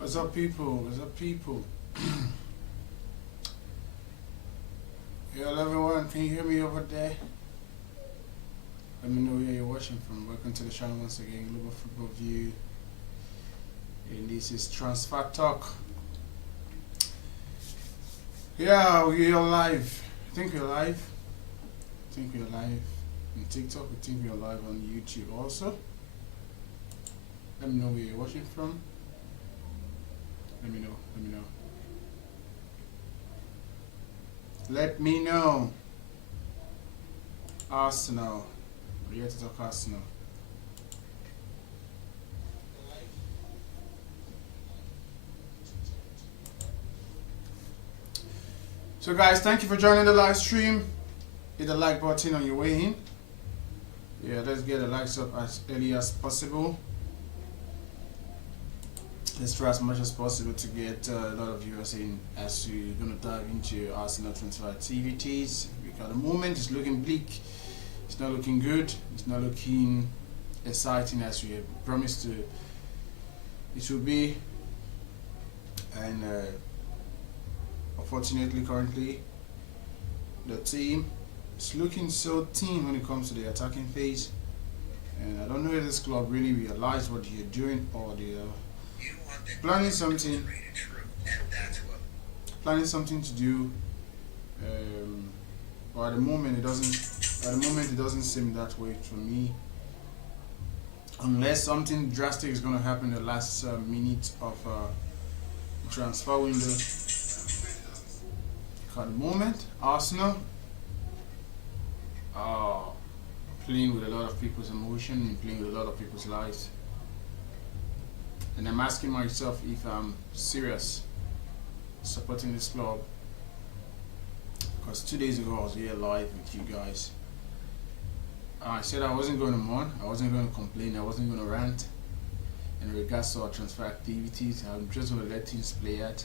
What's up, people? What's up, people? Hello, everyone. Can you hear me over there? Let me know where you're watching from. Welcome to the channel once again, Global Football View. And this is Transfer Talk. Yeah, we are live. I think we're live. I think we're live on TikTok. I think we're live on YouTube also. Let me know where you're watching from. Let me know. Let me know. Let me know. Arsenal. We're here to talk Arsenal. So guys, thank you for joining the live stream. Hit the like button on your way in. Yeah, let's get the likes up as early as possible. Let's try as much as possible to get a lot of viewers in as we're going to dive into Arsenal transfer activities. Because at the moment it's looking bleak. It's not looking good. It's not looking exciting as we have promised to. It will be. And unfortunately, currently, the team is looking so thin when it comes to the attacking phase. And I don't know if this club really realize what you're doing or they're planning something to do, but at the moment it doesn't seem that way to me, unless something drastic is going to happen in the last minute of the transfer window. At the moment Arsenal are playing with a lot of people's emotion and playing with a lot of people's lives. And I'm asking myself if I'm serious supporting this club, because 2 days ago I was here live with you guys. I said I wasn't going to mourn, I wasn't going to complain, I wasn't going to rant in regards to our transfer activities. I'm just going to let things play out.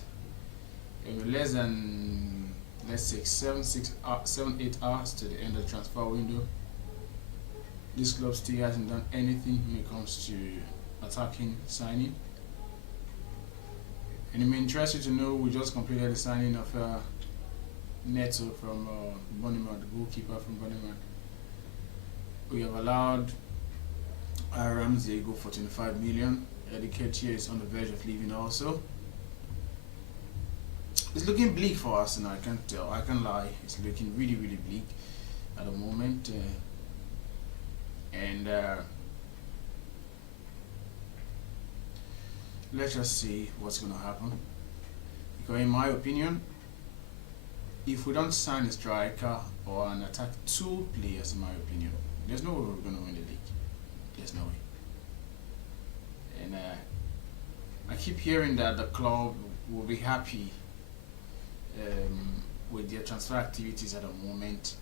In less than, let's say, 7-8 hours to the end of the transfer window, this club still hasn't done anything when it comes to attacking signing. And it may interest you to know we just completed the signing of Neto from Bournemouth, the goalkeeper from Bournemouth. We have allowed Ramsey go for 25 million. Eddie Nketiah is on the verge of leaving also. It's looking bleak for Arsenal, I can't tell, I can't lie. It's looking really, really bleak at the moment. Let's just see what's going to happen. Because in my opinion, if we don't sign a striker or an attack, two players, in my opinion, there's no way we're going to win the league. There's no way. And I keep hearing that the club will be happy with their transfer activities at the moment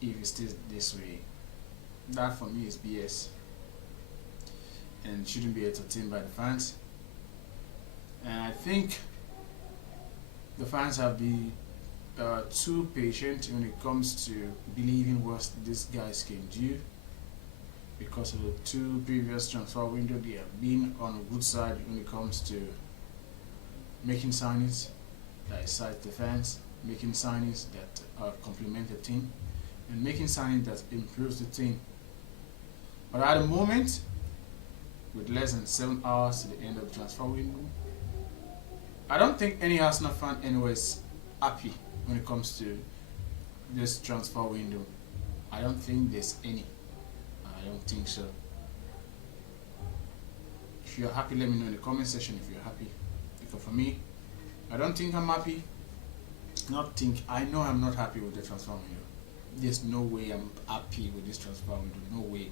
if it stays this way. That for me is BS and shouldn't be entertained by the fans. And I think the fans have been too patient when it comes to believing what these guys can do, because of the two previous transfer windows they have been on a good side when it comes to making signings that excite the fans, making signings that complement the team, and making signings that improves the team. But at the moment, with less than 7 hours to the end of the transfer window, I don't think any Arsenal fan anywhere is happy when it comes to this transfer window. I don't think there's any. I don't think so. If you're happy, let me know in the comment section if you're happy. Because for me, I don't think I'm happy. I know I'm not happy with the transfer window. There's no way I'm happy with this transfer window. No way.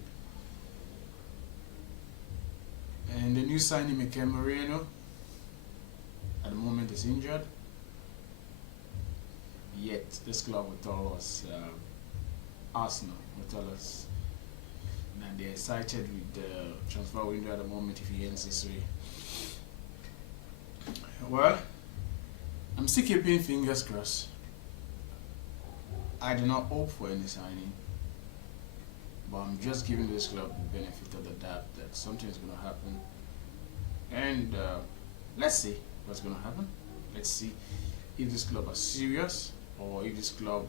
And the new signing, Mikel Merino, at the moment is injured. Yet this club will tell us, Arsenal will tell us that they're excited with the transfer window at the moment if he ends this way. Well, I'm still keeping fingers crossed. I do not hope for any signing, but I'm just giving this club the benefit of the doubt that something is going to happen. And Let's see what's going to happen. Let's see if this club are serious or if this club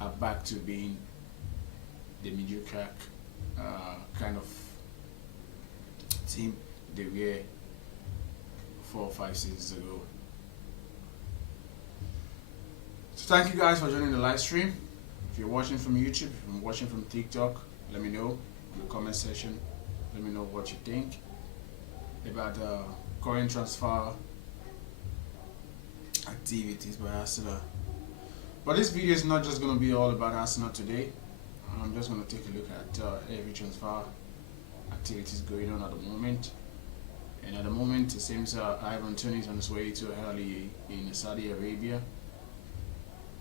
are back to being the mediocre kind of team they were 4 or 5 seasons ago. So thank you guys for joining the live stream. If you're watching from YouTube, if you're watching from TikTok, let me know in the comment section. Let me know what you think about the current transfer activities by Arsenal. But this video is not just going to be all about Arsenal today. I'm just going to take a look at every transfer activities going on at the moment. And at the moment, it seems Ivan Toney is on his way to Al Ahly in Saudi Arabia.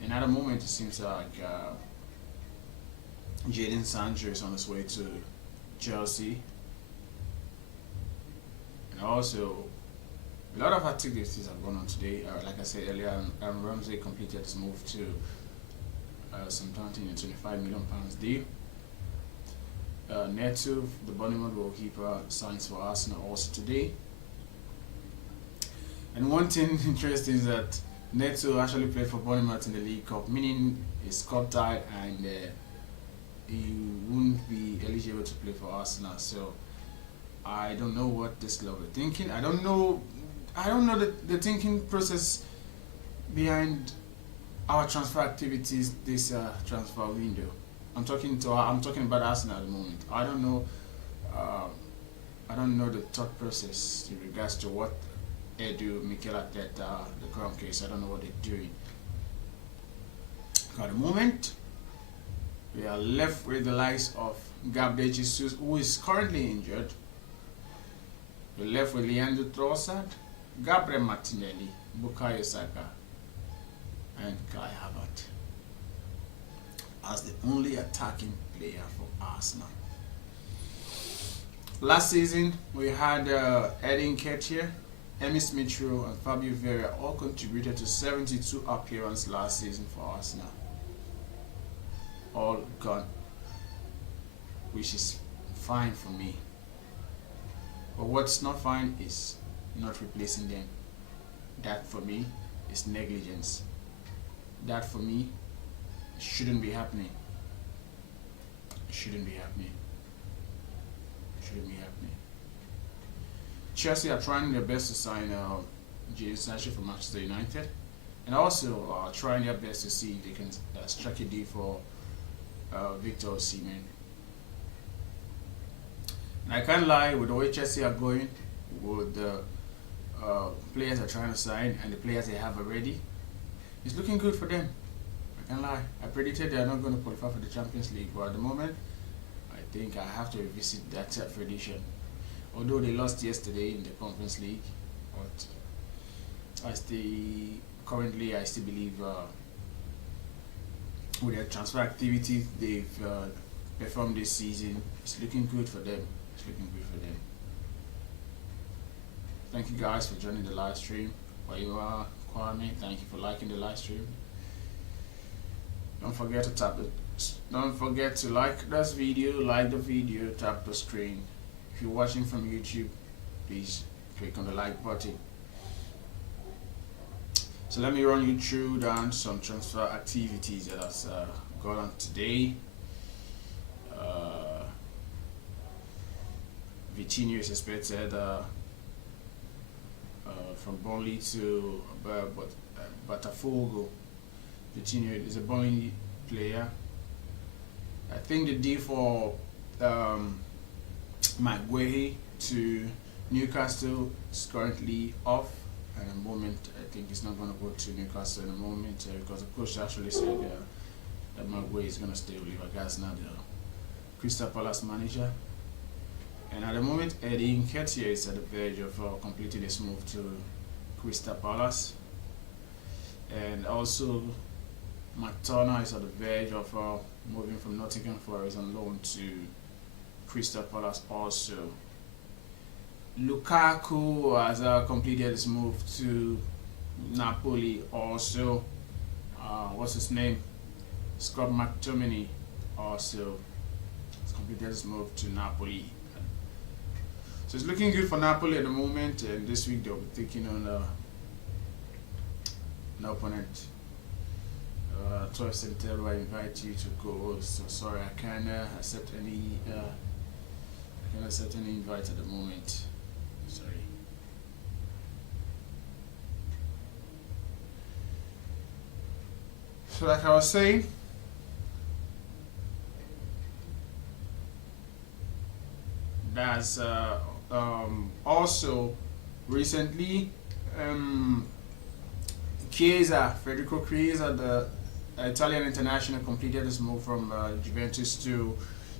And at the moment, it seems like Jadon Sancho is on his way to Chelsea. And also, a lot of activities have gone on today. Like I said earlier, Aaron Ramsey completed his move to Southampton in £25 million deal. Neto, the Bournemouth goalkeeper, signs for Arsenal also today. And one thing interesting is that Neto actually played for Bournemouth in the League Cup, meaning his cup tied and he wouldn't be eligible to play for Arsenal. So I don't know what this club are thinking. I don't know the thinking process behind our transfer activities this transfer window. I'm talking about Arsenal at the moment. I don't know the thought process in regards to what Edu, Mikel Arteta, the current case. I don't know what they're doing. At the moment, we are left with the likes of Gabriel Jesus, who is currently injured. We're left with Leandro Trossard, Gabriel Martinelli, Bukayo Saka, and Kai Havertz as the only attacking player for Arsenal. Last season, we had Eddie Nketiah, Emile Smith-Rowe, and Fabio Vieira all contributed to 72 appearances last season for Arsenal. All gone, which is fine for me. But what's not fine is not replacing them. That for me is negligence. That for me shouldn't be happening. Shouldn't be happening. Shouldn't be happening. Chelsea are trying their best to sign Jadon Sancho from Manchester United, and also trying their best to see if they can strike a deal for Victor Osimhen. And I can't lie, with the way Chelsea are going, with the players are trying to sign and the players they have already, it's looking good for them. I can't lie. I predicted they are not going to qualify for the Champions League, but at the moment, I think I have to revisit that prediction. Although they lost yesterday in the Conference League, but I still believe with their transfer activities they've performed this season, it's looking good for them. It's looking good for them. Thank you guys for joining the live stream. Where you are, Kwame, thank you for liking the live stream. Don't forget to like this video, like the video, tap the screen. If you're watching from YouTube, please click on the like button. So let me run you through down some transfer activities that has gone on today. Vitinho is expected from Burnley to Botafogo. Vitinho is a Burnley player. I think the deal for Maguire to Newcastle is currently off at the moment. I think he's not going to go to Newcastle at the moment because the coach actually said that Maguire is going to stay with Liverpool, now the Crystal Palace manager. And at the moment, Eddie Nketiah is at the verge of completing his move to Crystal Palace. And also, McTominay is at the verge of moving from Nottingham Forest on loan to Crystal Palace also. Lukaku has completed his move to Napoli also. What's his name? Scott McTominay also has completed his move to Napoli. So it's looking good for Napoli at the moment, and this week they'll be taking on an opponent. 12 September, I invite you to go. So sorry, I can't accept any. I can't accept any invite at the moment. Sorry. So like I was saying, that's also recently Chiesa, Federico Chiesa, the Italian international, completed his move from Juventus to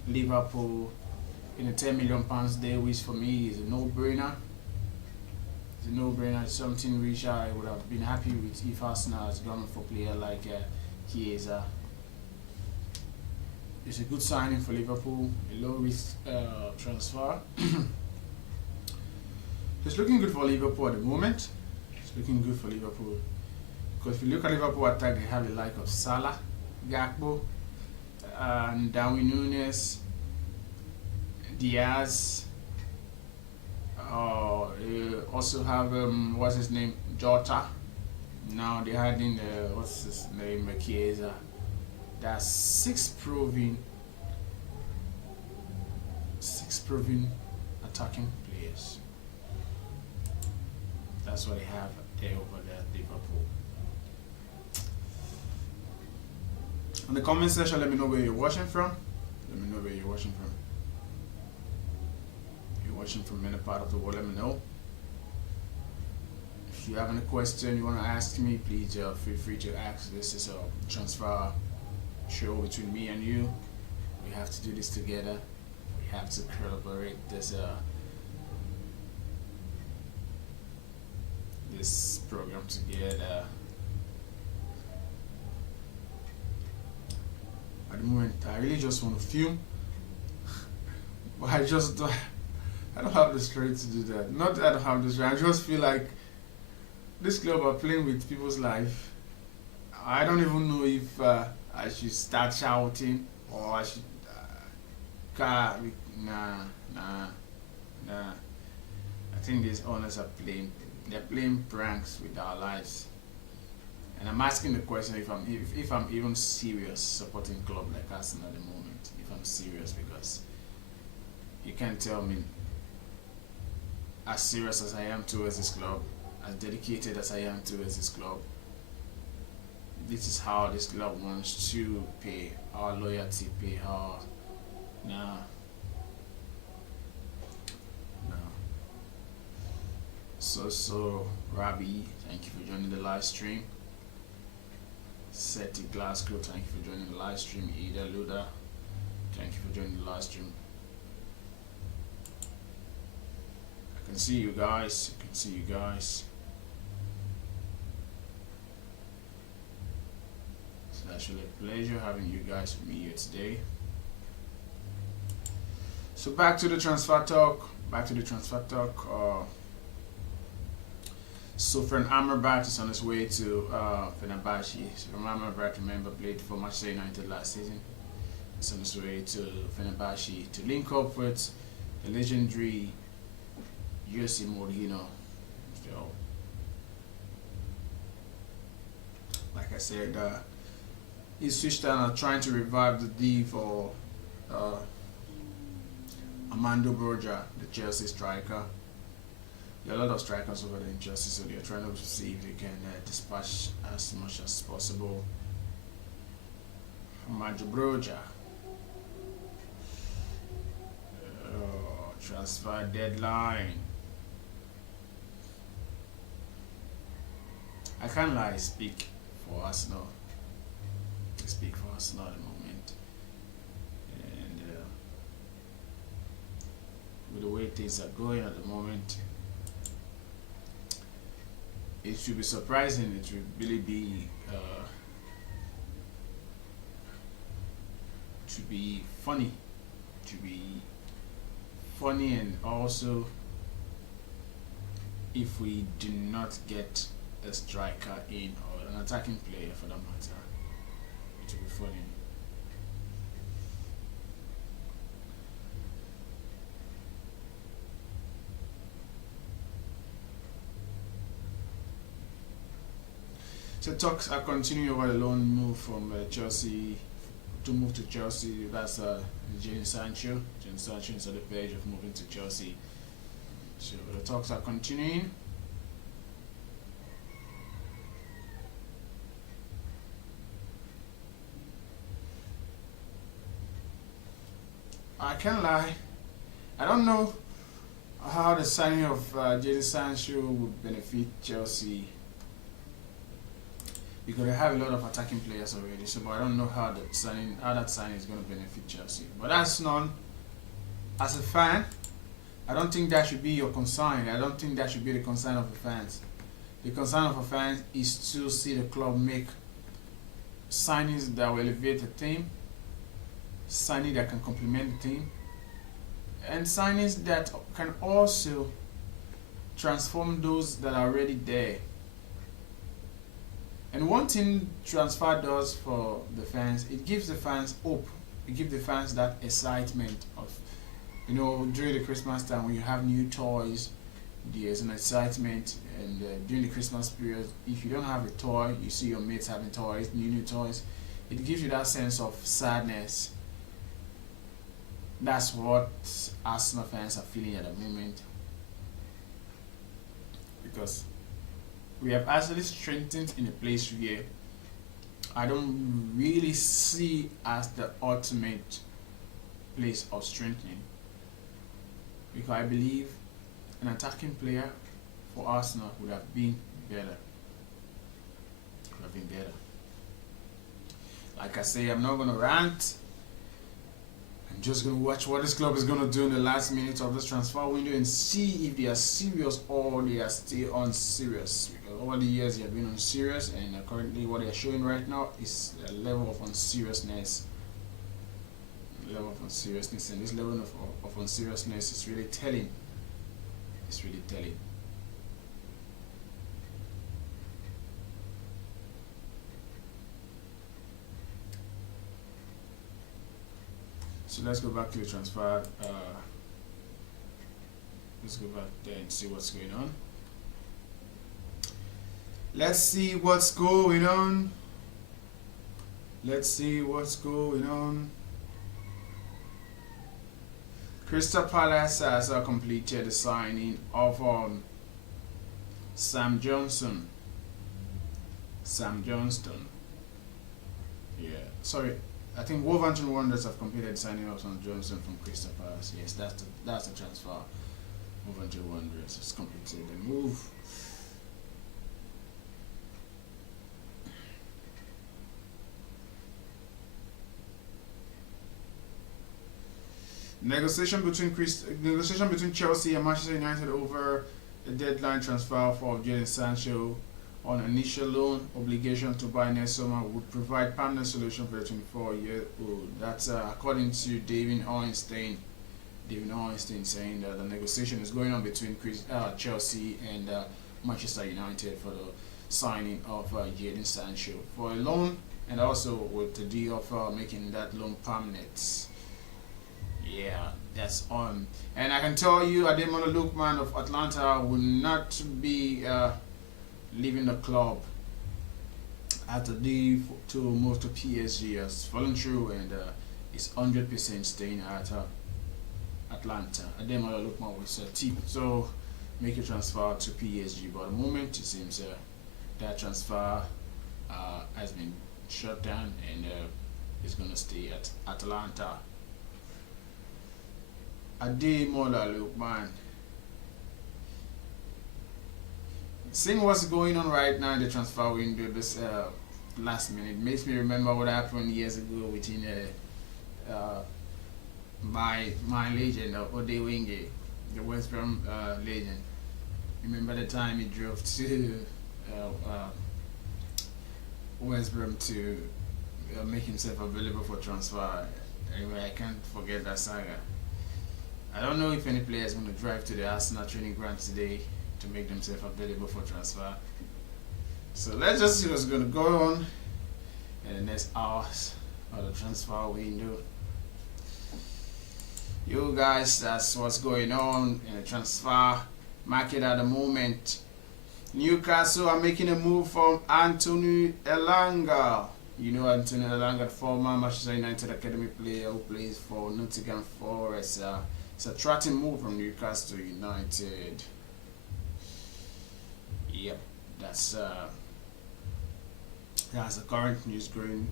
Liverpool in a £10 million deal, which for me is a no-brainer. It's a no-brainer. It's something which I would have been happy with if Arsenal has gone for a player like Chiesa. It's a good signing for Liverpool, a low-risk transfer. It's looking good for Liverpool at the moment. It's looking good for Liverpool. Because if you look at Liverpool attack, they have the like of Salah, Gakpo, and Darwin Núñez, Diaz. Also have what's his name, Jota. Now they're adding what's his name, Chiesa. That's six proven attacking players. That's what they have there over there at Liverpool. In the comment section, let me know where you're watching from. Let me know where you're watching from. If you're watching from any part of the world, let me know. If you have any question you want to ask me, please feel free to ask. This is a transfer show between me and you. We have to do this together. We have to collaborate this program together. At the moment, I really just want to film, but I just don't. I don't have the strength to do that. Not that I don't have the strength. I just feel like this club are playing with people's life. I don't even know if I should start shouting or I should. Nah. I think these owners are playing. They're playing pranks with our lives. And I'm asking the question if I'm even serious supporting a club like Arsenal at the moment. If I'm serious, because you can't tell me, as serious as I am towards this club, as dedicated as I am towards this club, this is how this club wants to pay our loyalty, pay our no. So Rabi, thank you for joining the live stream. Seti Glasgow, thank you for joining the live stream. Ida Luda, thank you for joining the live stream. I can see you guys. It's actually a pleasure having you guys with me here today. So back to the transfer talk. So Fran Amrabat is on his way to Fenerbahce. So Fran Amrabat, remember, played for Manchester United last season. He's on his way to Fenerbahce to link up with the legendary Jose Mourinho. So, like I said, he switched on trying to revive the D for Armando Broja, the Chelsea striker. There are a lot of strikers over there in Chelsea, so they're trying to see if they can dispatch as much as possible. Armando Broja. Transfer deadline. I can't lie, speak for Arsenal. I speak for Arsenal at the moment. And with the way things are going at the moment, it should be surprising. It should really be funny. To be funny, and also if we do not get a striker in, or an attacking player for that matter, it will be funny. So talks are continuing over the loan move from Chelsea to move to Chelsea. That's Jadon Sancho. Jadon Sancho is on the page of moving to Chelsea. So the talks are continuing. I can't lie. I don't know how the signing of Jadon Sancho would benefit Chelsea because they have a lot of attacking players already. So, but I don't know how that signing is going to benefit Chelsea. But that's none. As a fan, I don't think that should be your concern. I don't think that should be the concern of the fans. The concern of the fans is to see the club make signings that will elevate the team, signings that can complement the team, and signings that can also transform those that are already there. And one thing transfer does for the fans, it gives the fans hope. It gives the fans that excitement of, during the Christmas time when you have new toys, there's an excitement. And during the Christmas period, if you don't have a toy, you see your mates having toys, new toys, it gives you that sense of sadness. That's what Arsenal fans are feeling at the moment, because we have actually strengthened in a place where I don't really see as the ultimate place of strengthening, because I believe an attacking player for Arsenal would have been better. Like I say, I'm not gonna rant. I'm just gonna watch what this club is gonna do in the last minute of this transfer window and see if they are serious or they are still unserious. Because all the years they have been unserious, and currently what they are showing right now is a level of unseriousness. And this level of unseriousness is really telling. It's really telling. So let's go back to the transfer. Let's go back there and see what's going on. Let's see what's going on. Crystal Palace has completed the signing of Sam Johnston. Yeah, sorry. I think Wolverhampton Wanderers have completed signing of Sam Johnston from Crystal Palace. Yes, that's the transfer. Wolverhampton Wanderers has completed the move. Negotiation between Chelsea and Manchester United over the deadline transfer for Jadon Sancho on initial loan obligation to buy next summer would provide permanent solution for the 24-year-old. That's according to David Ornstein. Saying that the negotiation is going on between Chelsea and Manchester United for the signing of Jadon Sancho for a loan, and also with the deal of making that loan permanent. Yeah, that's on. And I can tell you, Ademola Lookman of Atlanta will not be leaving the club after the to move to PSG. Has fallen through and is 100% staying at Atlanta. Ademola Lookman was a tip, so make a transfer to PSG. But at the moment, it seems that transfer has been shut down and is going to stay at Atlanta. Ademola Lookman. Seeing what's going on right now in the transfer window this last minute makes me remember what happened years ago within my legend Odewinge, the West Brom legend. Remember the time he drove to West Brom to make himself available for transfer. Anyway, I can't forget that saga. I don't know if any player is going to drive to the Arsenal training ground today to make themselves available for transfer. So let's just see what's going to go on in the next hours of the transfer window. You guys, that's what's going on in the transfer market at the moment. Newcastle are making a move from Anthony Elanga. You know Anthony Elanga, the former Manchester United academy player who plays for Nottingham Forest. It's a threatening move from Newcastle United. Yep, that's the current news going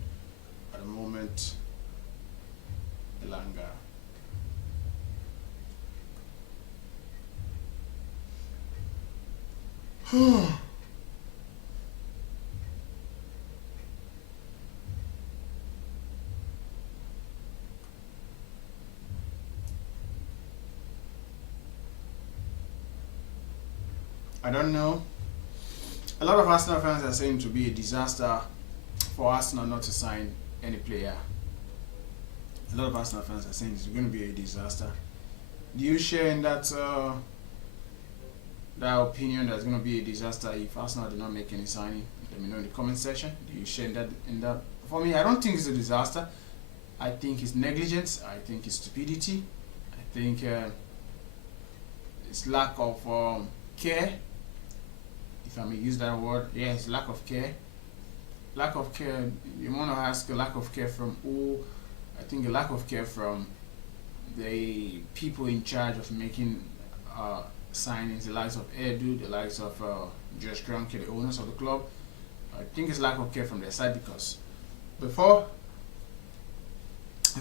at the moment. Elanga. I don't know. A lot of Arsenal fans are saying it will be a disaster for Arsenal not to sign any player. A lot of Arsenal fans are saying it's going to be a disaster. Do you share in that opinion that it's going to be a disaster if Arsenal do not make any signing? Let me know in the comment section. Do you share in that? For me, I don't think it's a disaster. I think it's negligence. I think it's stupidity. I think it's lack of care. If I may use that word, yes, lack of care. Lack of care. You want to ask a lack of care from who? I think a lack of care from the people in charge of making signings, the likes of Edu, the likes of Josh Kroenke, the owners of the club. I think it's lack of care from their side because before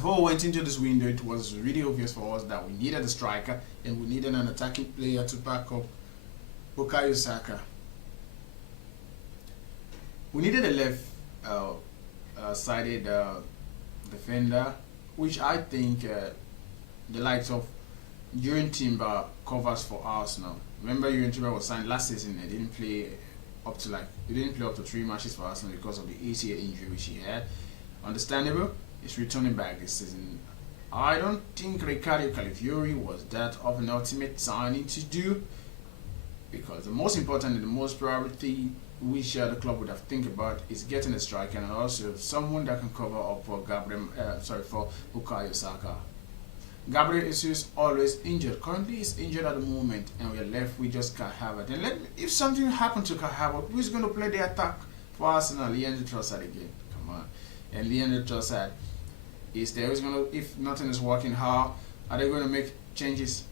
we went into this window, it was really obvious for us that we needed a striker and we needed an attacking player to back up Bukayo Saka. We needed a left-sided defender, which I think the likes of Jurgen Timber covers for Arsenal. Remember, Jurgen Timber was signed last season and didn't play up to 3 matches for Arsenal because of the ACL injury which he had. Understandable. He's returning back this season. I don't think Riccardo Calafiori was that of an ultimate signing to do, because the most important and the most priority which the club would have think about is getting a striker and also someone that can cover up for for Bukayo Saka. Gabriel Jesus always injured. Currently he's injured at the moment and we're left with just Kai Havertz. And if something happened to Kai Havertz, who's going to play the attack for Arsenal? Leandro Trossard again. Come on. And Leandro Trossard is there. Who's going to, if nothing is working, how are they going to make changes?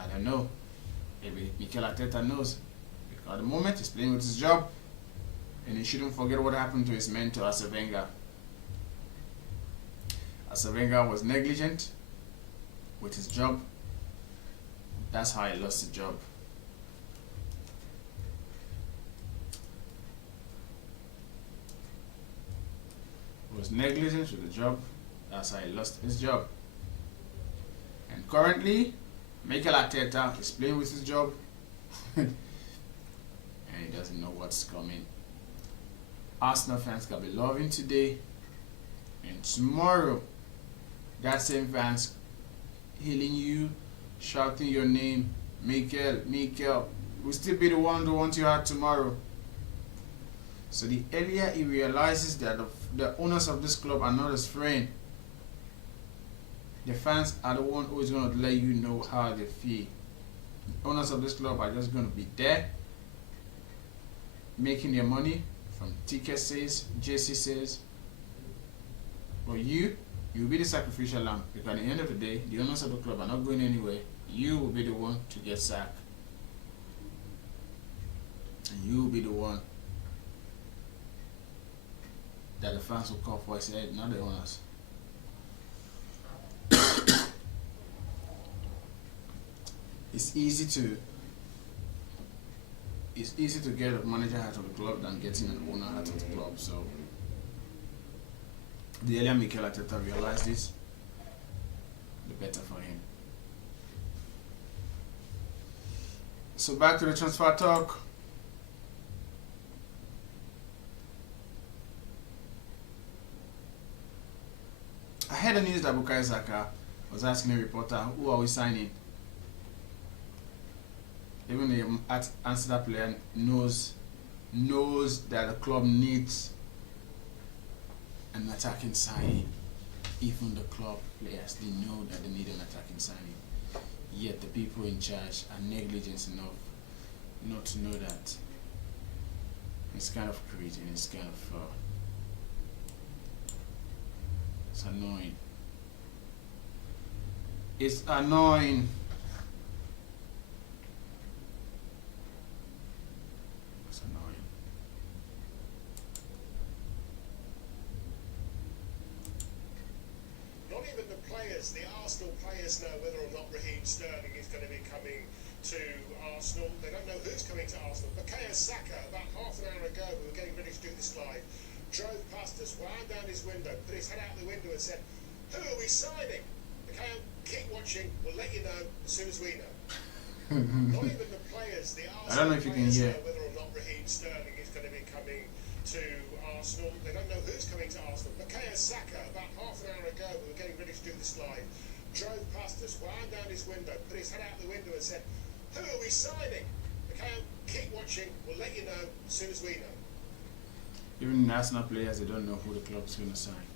I don't know. Maybe Mikel Arteta knows. At the moment, he's playing with his job, and he shouldn't forget what happened to his mentor, Arsene Wenger. Arsene Wenger was negligent with his job. That's how he lost the job. He was negligent with the job. That's how he lost his job. And currently, Mikel Arteta is playing with his job. And he doesn't know what's coming. Arsenal fans can be loving today, and tomorrow that same fans hailing you, shouting your name, Mikel, will still be the one you had tomorrow. So the earlier he realizes that the owners of this club are not his friend, the fans are the one who is going to let you know how they feel. The owners of this club are just going to be there, making their money from ticket sales, jersey sales. But you'll be the sacrificial lamb, because at the end of the day, the owners of the club are not going anywhere. You will be the one to get sacked. And you will be the one that the fans will call for. I said, not the owners. It's easy to get a manager out of the club than getting an owner out of the club. So the earlier Mikel Arteta realized this, the better for him. So back to the transfer talk. I heard the news that Bukayo Saka was asking a reporter, who are we signing? Even the answer player knows that the club needs an attacking signing. Even the club players, they know that they need an attacking signing. Yet the people in charge are negligent enough not to know that. It's kind of crazy and it's kind of it's annoying. It's annoying. It's annoying. Not even the players, the Arsenal players know whether or not Raheem Sterling is going to be coming to Arsenal. They don't know who's coming to Arsenal. Bukayo Saka, about half an hour ago, we were getting ready to do this live, drove past us, wound down his window, put his head out the window and said, "Who are we signing?" Bukayo, keep watching, we'll let you know as soon as we know. Not even the players, the Arsenal I don't know if you can players hear. know whether or not Raheem Sterling is going to be coming to Arsenal. They don't know who's coming to Arsenal. Bukayo Saka, about half an hour ago, we were getting ready to do this live, drove past us, wound down his window, put his head out the window and said, "Who are we signing?" Bukayo, keep watching, we'll let you know as soon as we know. Even national players, they don't know who the club's going to sign.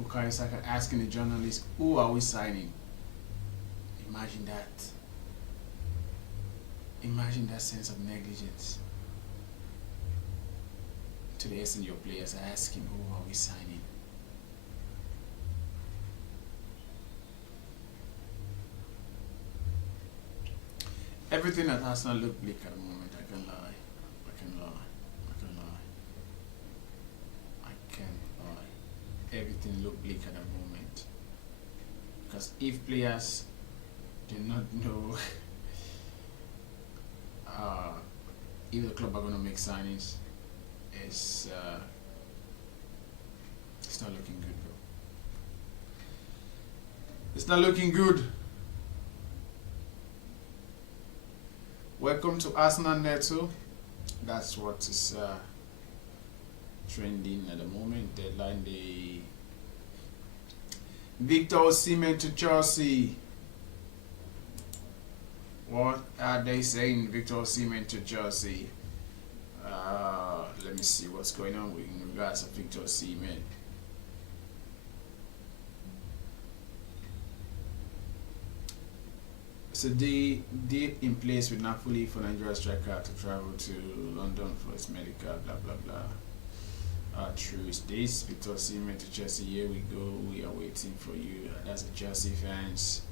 Bukayo Saka asking the journalist, "Who are we signing?" Imagine that. Imagine that sense of negligence. To the extent your players are asking, "Who are we signing?" Everything at Arsenal look bleak at the moment. I can lie. I can lie. I can lie. I can lie. Everything look bleak at the moment. Because if players do not know if the club are going to make signings, it's not looking good, bro. It's not looking good. Welcome to Arsenal Neto. That's what is trending at the moment. Deadline day. Victor Osimhen to Chelsea. What are they saying? Victor Osimhen to Chelsea. Let me see what's going on in regards to Victor Osimhen. So the deal in place with Napoli for Nigeria striker to travel to London for his medical, blah blah blah. True is this. Victor Osimhen to Chelsea. Here we go. We are waiting for you. That's the Chelsea fans.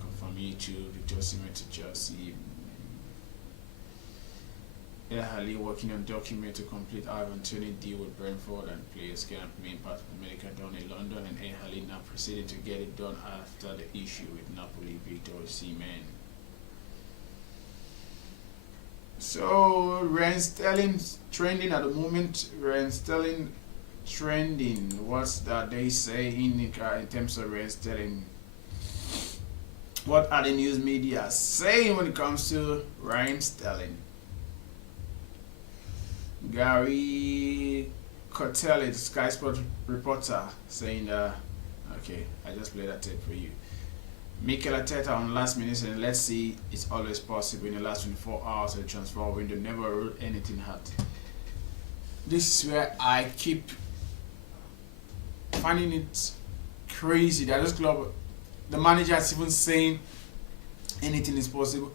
Confirm you too. Victor Osimhen to Chelsea. Ali working on document to complete Ivan Toney deal with Brentford, and players can remain part of the medical done in London, and Ali now proceeding to get it done after the issue with Napoli. Victor Osimhen. So Raheem Sterling trending at the moment. Raheem Sterling trending. What's that they say in terms of Raheem Sterling? What are the news media saying when it comes to Raheem Sterling? Gary Cortelli, Sky Sport reporter, saying okay, I just played that tape for you. Mikel Arteta on last minute saying, "Let's see, it's always possible in the last 24 hours of the transfer window, never ruled anything out." This is where I keep finding it crazy that this club, the manager is even saying anything is possible.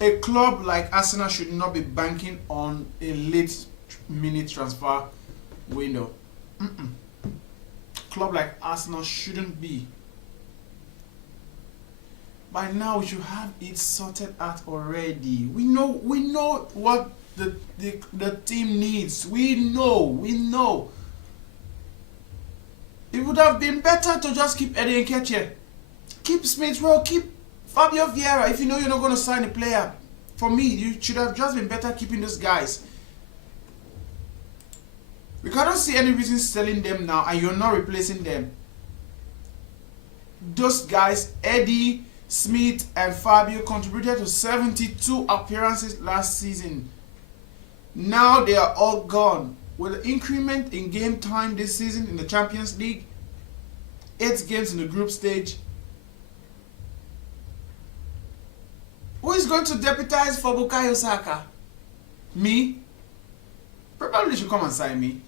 A club like Arsenal should not be banking on a late minute transfer window. Club like Arsenal shouldn't be. By now we should have it sorted out already. We know what the team needs. We know. It would have been better to just keep Eddie Nketiah, keep Smith Rowe, keep Fabio Vieira. If you know you're not going to sign a player, for me, you should have just been better keeping those guys. We cannot see any reason selling them now and you're not replacing them. Those guys, Eddie, Smith, and Fabio, contributed to 72 appearances last season. Now they are all gone. With the increment in game time this season in the Champions League, 8 games in the group stage, who is going to deputize for Bukayo Saka? Me? Probably they should come and sign me.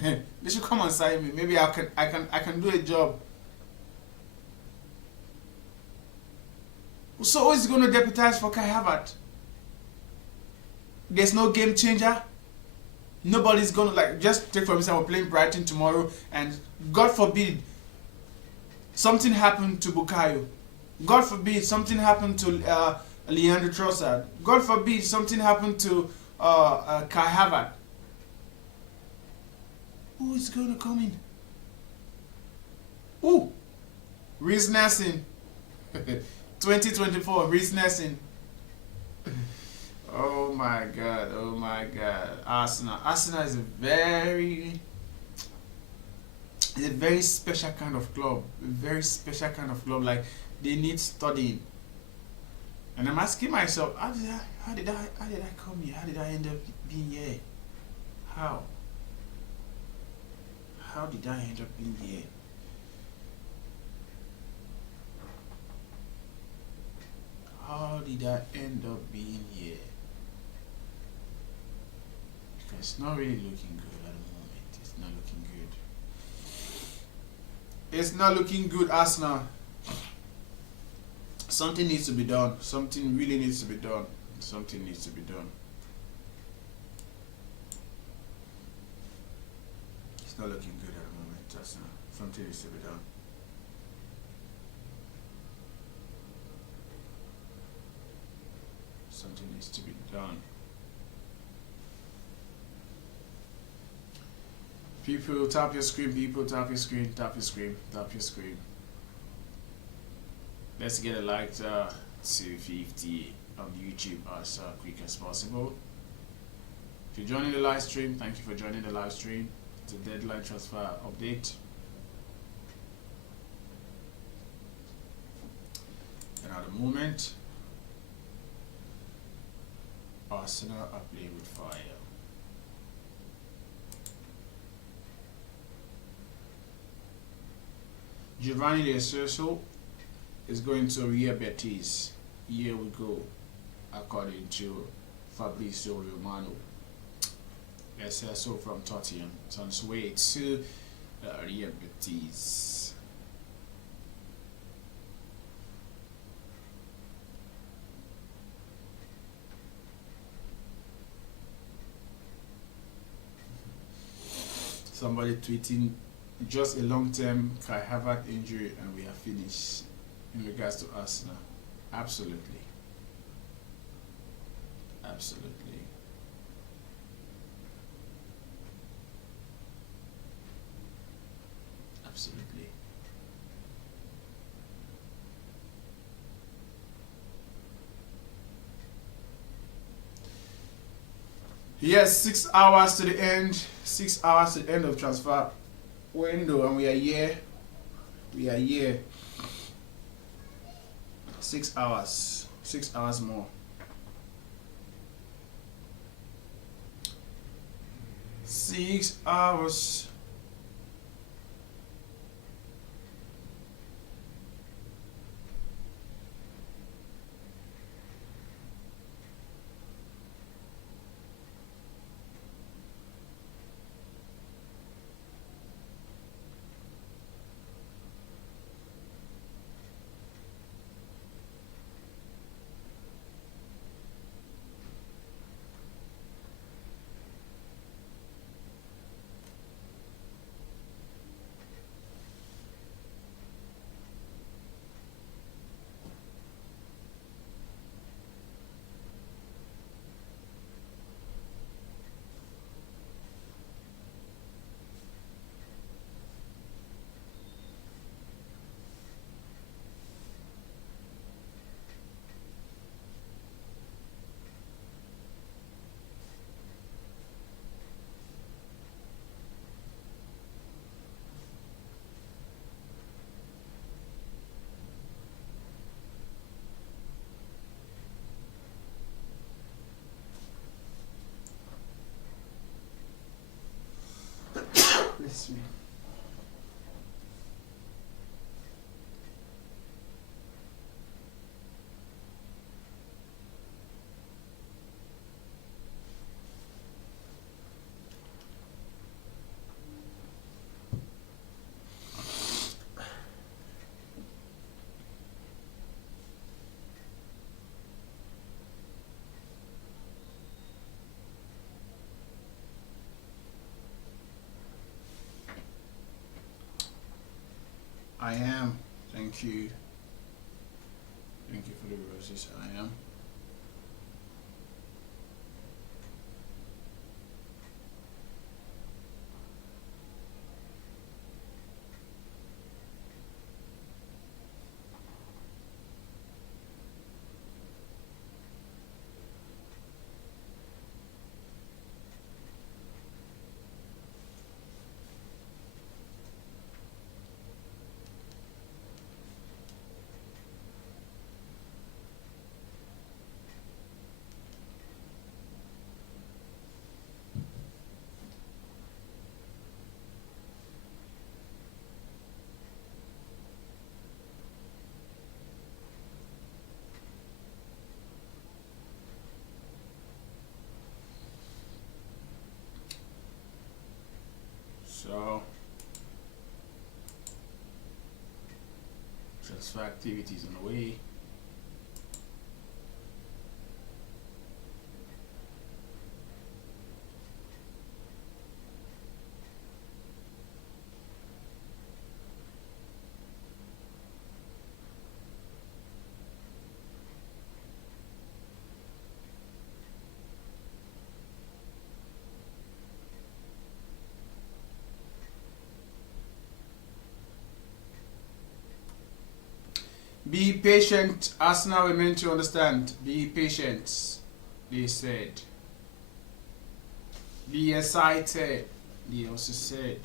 They should come and sign me. Maybe I can do a job. So who is going to deputize for Kai Havertz? There's no game changer. Nobody's going to, like, just take for example, we're playing Brighton tomorrow, and God forbid something happened to Bukayo. God forbid something happened to Leandro Trossard. God forbid something happened to Kai Havertz. Who is going to come in? Who? Reece Nelson. 2024, Reece Nelson. Oh my God, oh my God. Arsenal is a very special kind of club. A very special kind of club. Like, they need studying. And I'm asking myself, how did I come here? How did I end up being here? How? How did I end up being here? How did I end up being here? Because it's not really looking good at the moment. It's not looking good. It's not looking good, Arsenal. Something needs to be done. Something really needs to be done. Something needs to be done. It's not looking good at the moment, Arsenal. Something needs to be done. Something needs to be done. People, tap your screen. People, tap your screen. Tap your screen. Tap your screen. Let's get a like to 50 on YouTube as quick as possible. If you're joining the live stream, thank you for joining the live stream. It's a deadline transfer update. And at the moment, Arsenal are playing with fire. Giovanni Lo Celso is going to Real Betis. Here we go, according to Fabrizio Romano. Lo Celso from Tottenham is on his way to Real Betis. Somebody tweeting, just a long-term Kai Havertz injury and we are finished in regards to Arsenal. Absolutely. Absolutely. Absolutely. Yes, 6 hours to the end. 6 hours to the end of transfer window, and we are here. We are here. 6 hours. 6 hours more. 6 hours. Bless me. I am. Thank you. Thank you for the roses. I am. So transfer activities on the way. Be patient. Arsenal were meant to understand. Be patient. They said. Be excited. They also said.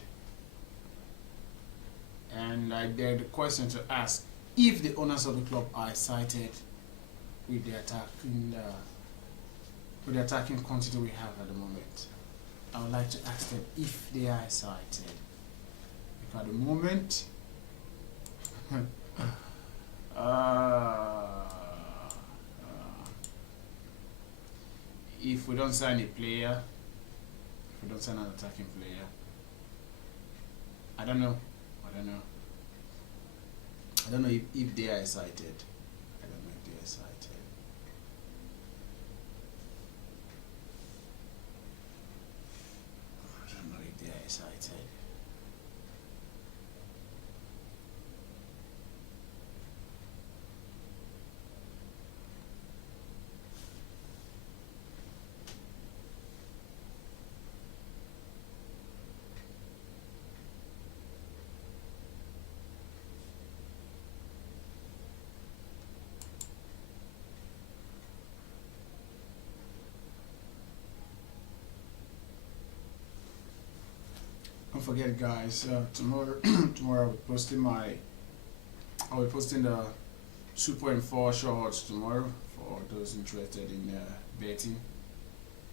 And I dare the question to ask if the owners of the club are excited with the attacking quantity we have at the moment. I would like to ask them if they are excited. Because at the moment, if we don't sign a player, if we don't sign an attacking player, I don't know. I don't know if they are excited. I don't know if they are excited. I don't know if they are excited. Don't forget, guys. Tomorrow, tomorrow I'll be posting the 2.4 shorts tomorrow for those interested in betting.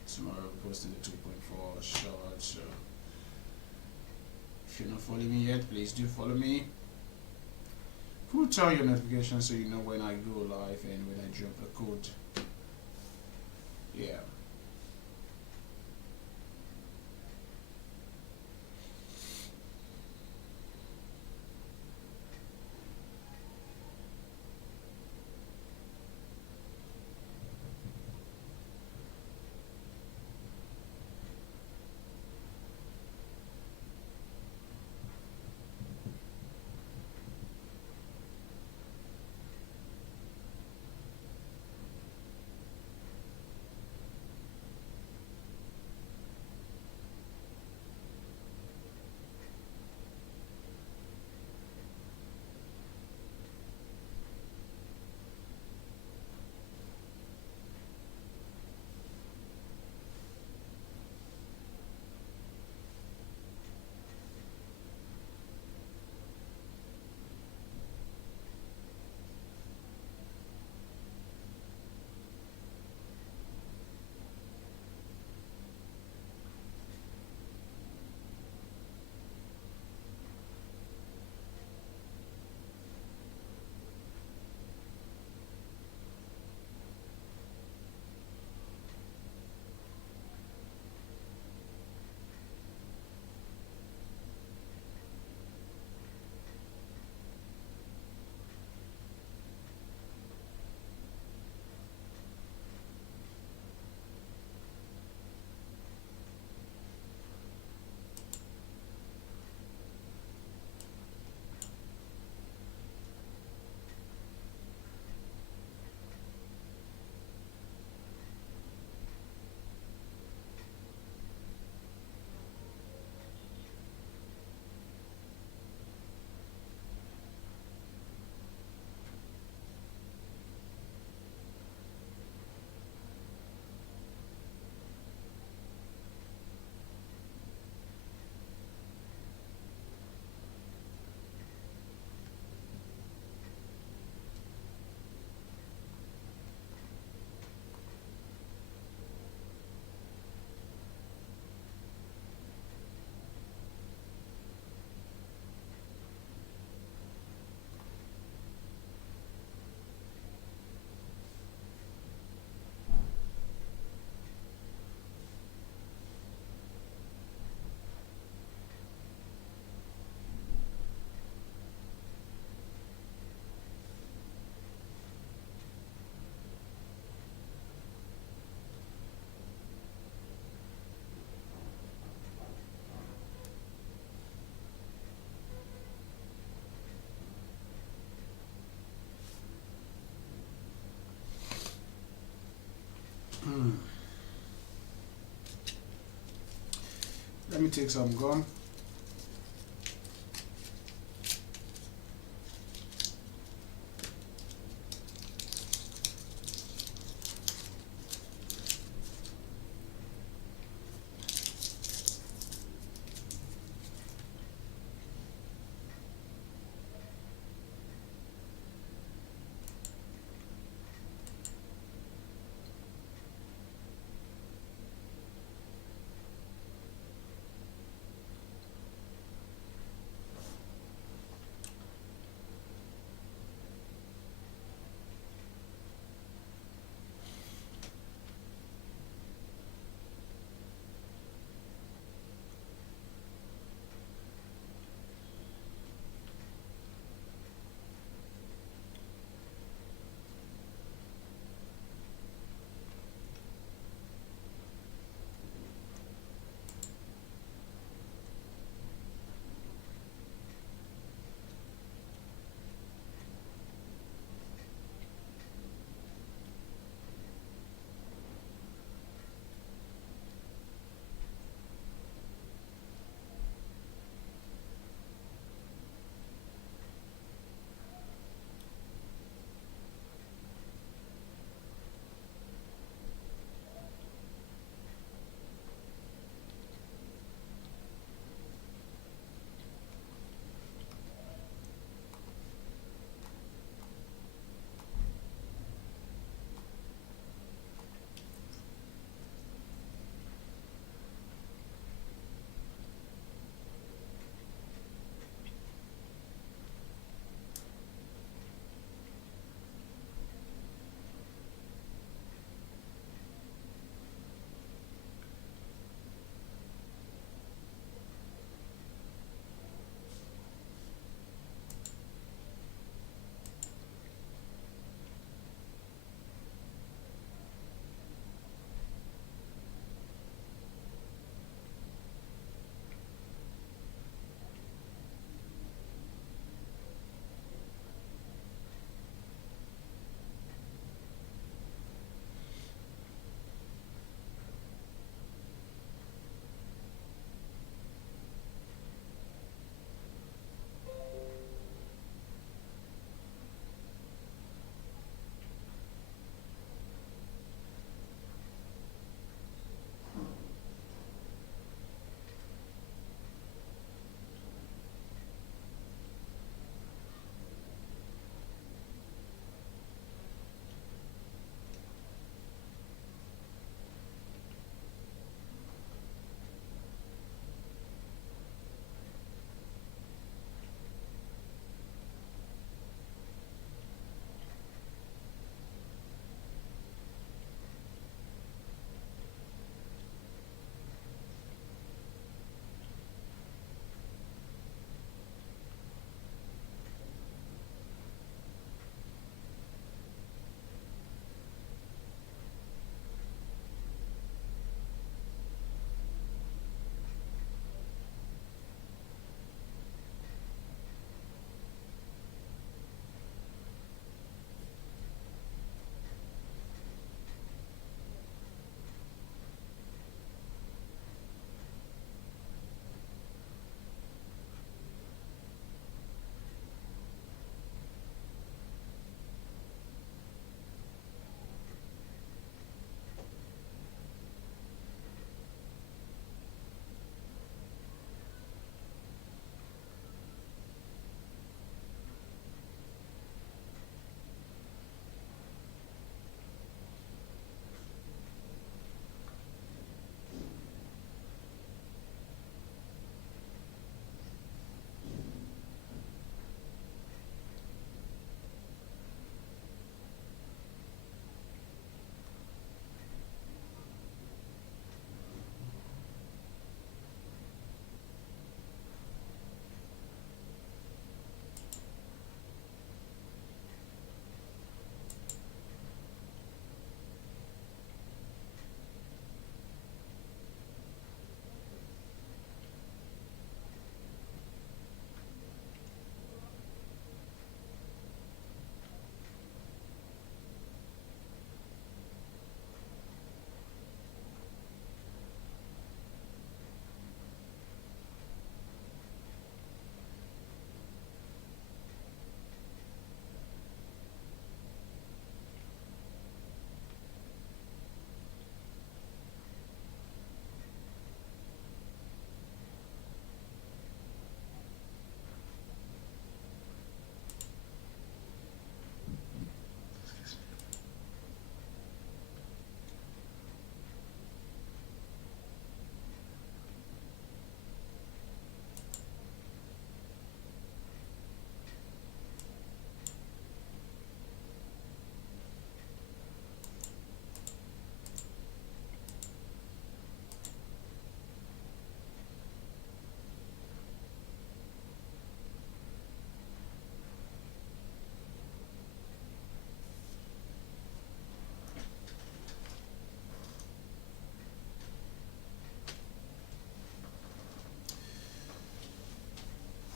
Tomorrow I'll be posting the 2.4 shorts. So if you're not following me yet, please do follow me. Put on your notifications so you know when I go live and when I drop the code. Yeah. Let me take some gum.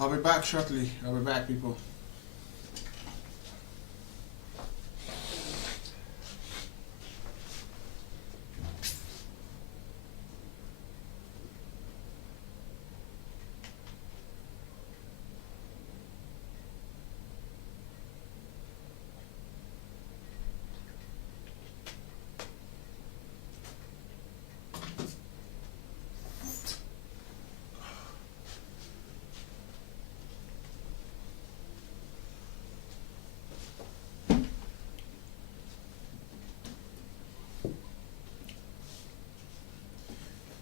I'll be back shortly. I'll be back, people.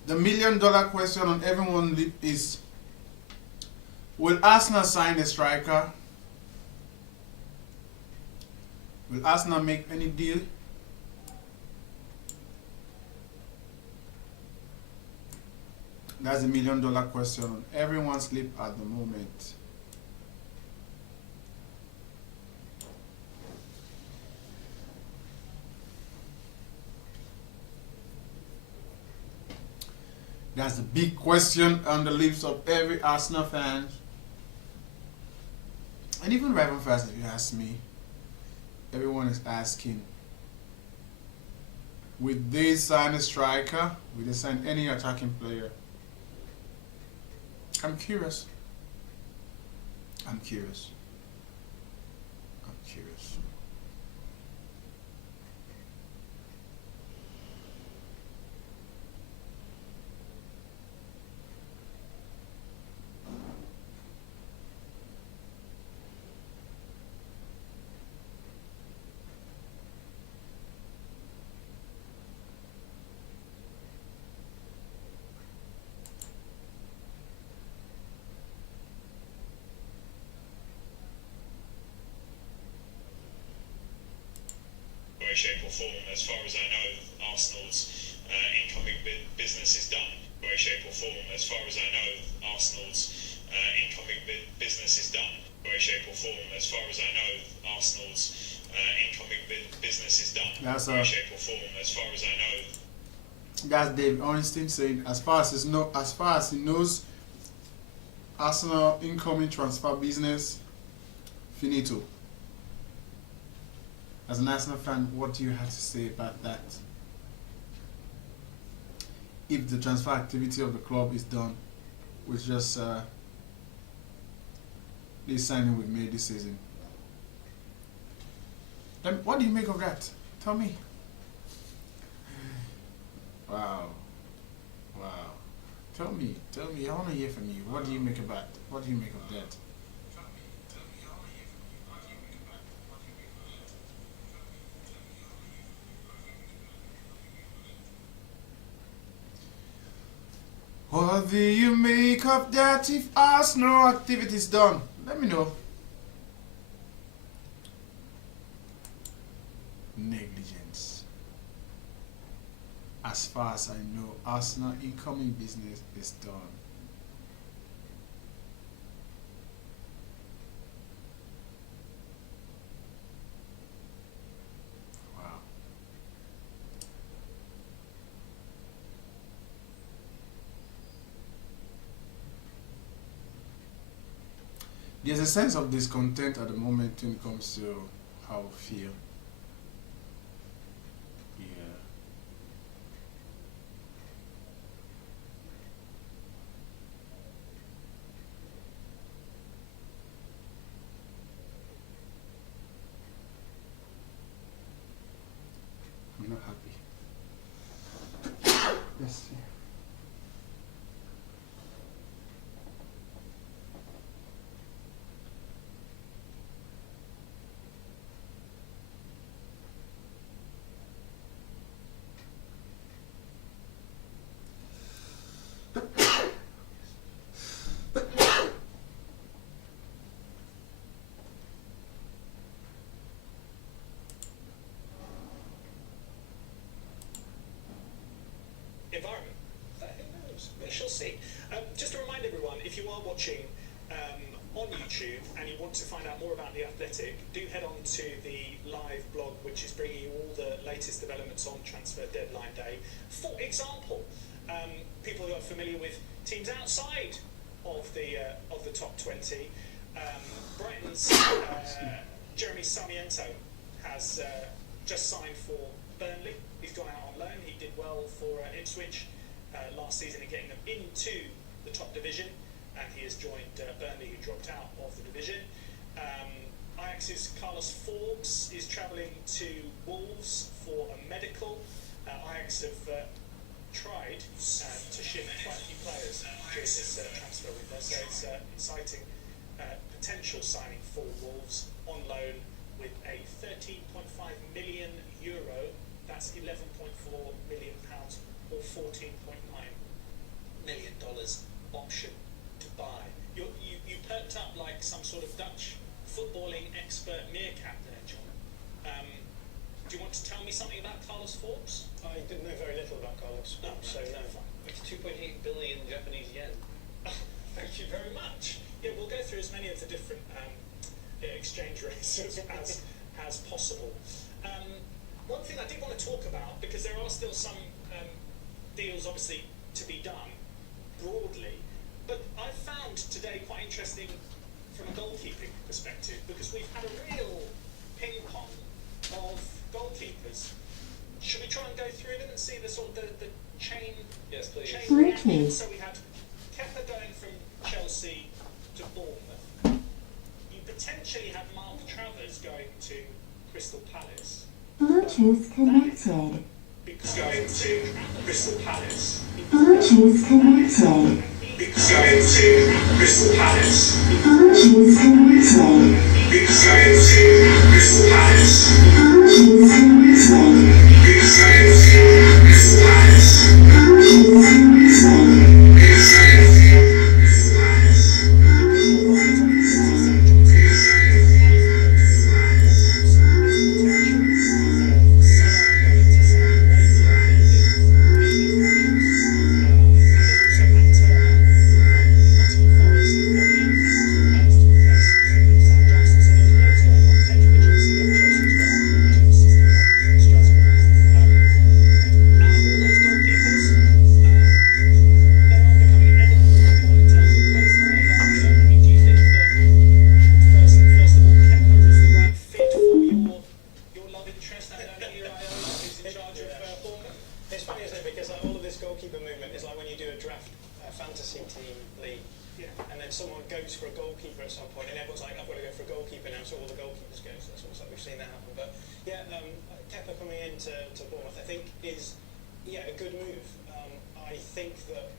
The $1 million question on everyone's lip is: will Arsenal sign a striker? Will Arsenal make any deal? That's the $1 million question on everyone's lip at the moment. That's the big question on the lips of every Arsenal fan. And even Raven fans, if you ask me, everyone is asking, would they sign a striker? Would they sign any attacking player? I'm curious. I'm curious. I'm curious. Shape or form. As far as I know, Arsenal's incoming business is done. Way, shape or form. As far as I know, Arsenal's incoming business is done. Way, shape or form. As far as I know, Arsenal's incoming business is done. That's way, shape or form. As far as I know. That's Dave Ornstein saying, as far as he knows, Arsenal incoming transfer business finito. As an Arsenal fan, what do you have to say about that? If the transfer activity of the club is done with just this signing we've made this season, then what do you make of that? Tell me. Wow. Tell me. I want to hear from you. What do you make of that? What do you make of that? What do you make of that if Arsenal activity is done? Let me know. Negligence. As far as I know, Arsenal incoming business is done. Wow. There's a sense of discontent at the moment when it comes to how I feel. Yeah. I'm not happy. Let's see. Environment. Who knows? We shall see. Just to remind everyone, if you are watching on YouTube and you want to find out more about The Athletic, do head on to the live blog, which is bringing you all the latest developments on transfer deadline day. For example, people who are familiar with teams outside of the top 20. Brighton's Jeremy Sarmiento has just signed for Burnley. He's gone out on loan. He did well for Ipswich last season in getting them into the top division, and he has joined Burnley, who dropped out of the division. Ajax's Carlos Forbes is travelling to Wolves for a medical. Ajax have tried to ship quite a few players during this transfer window, so it's exciting potential signing for Wolves on loan with a €13.5 million. That's £11.4 million or $14.9 million option to buy. You perked up like some sort of Dutch footballing expert meerkat there, John. Do you want to tell me something about Carlos Forbes? I didn't know very little about Carlos, so no. It's 2.8 billion Japanese yen. Thank you very much. Yeah, we'll go through as many of the different exchange rates as possible. One thing I did want to talk about, because there are still some deals obviously to be done broadly, but I found today quite interesting from a goalkeeping perspective, because we've had a real ping pong of goalkeepers. Should we try and go through them and see the sort of the chain? Yes, please. Chain reaction? So we had Kepa going from Chelsea to Bournemouth. You potentially had Mark Travers going to Crystal Palace. Bluetooth connected. Because going to Crystal Palace. Bluetooth connected. Because going to Crystal Palace. Bluetooth connected. Because going to Crystal Palace. Bluetooth connected. Because going to Crystal Palace. Bluetooth connected. It's funny, isn't it? Because all of this goalkeeper movement is like when you do a draft fantasy team league, and then someone goes for a goalkeeper at some point, and everyone's like, I've got to go for a goalkeeper now, so all the goalkeepers go. So that's almost like we've seen that happen. But yeah, Kepa coming into Bournemouth, I think is a good move. I think that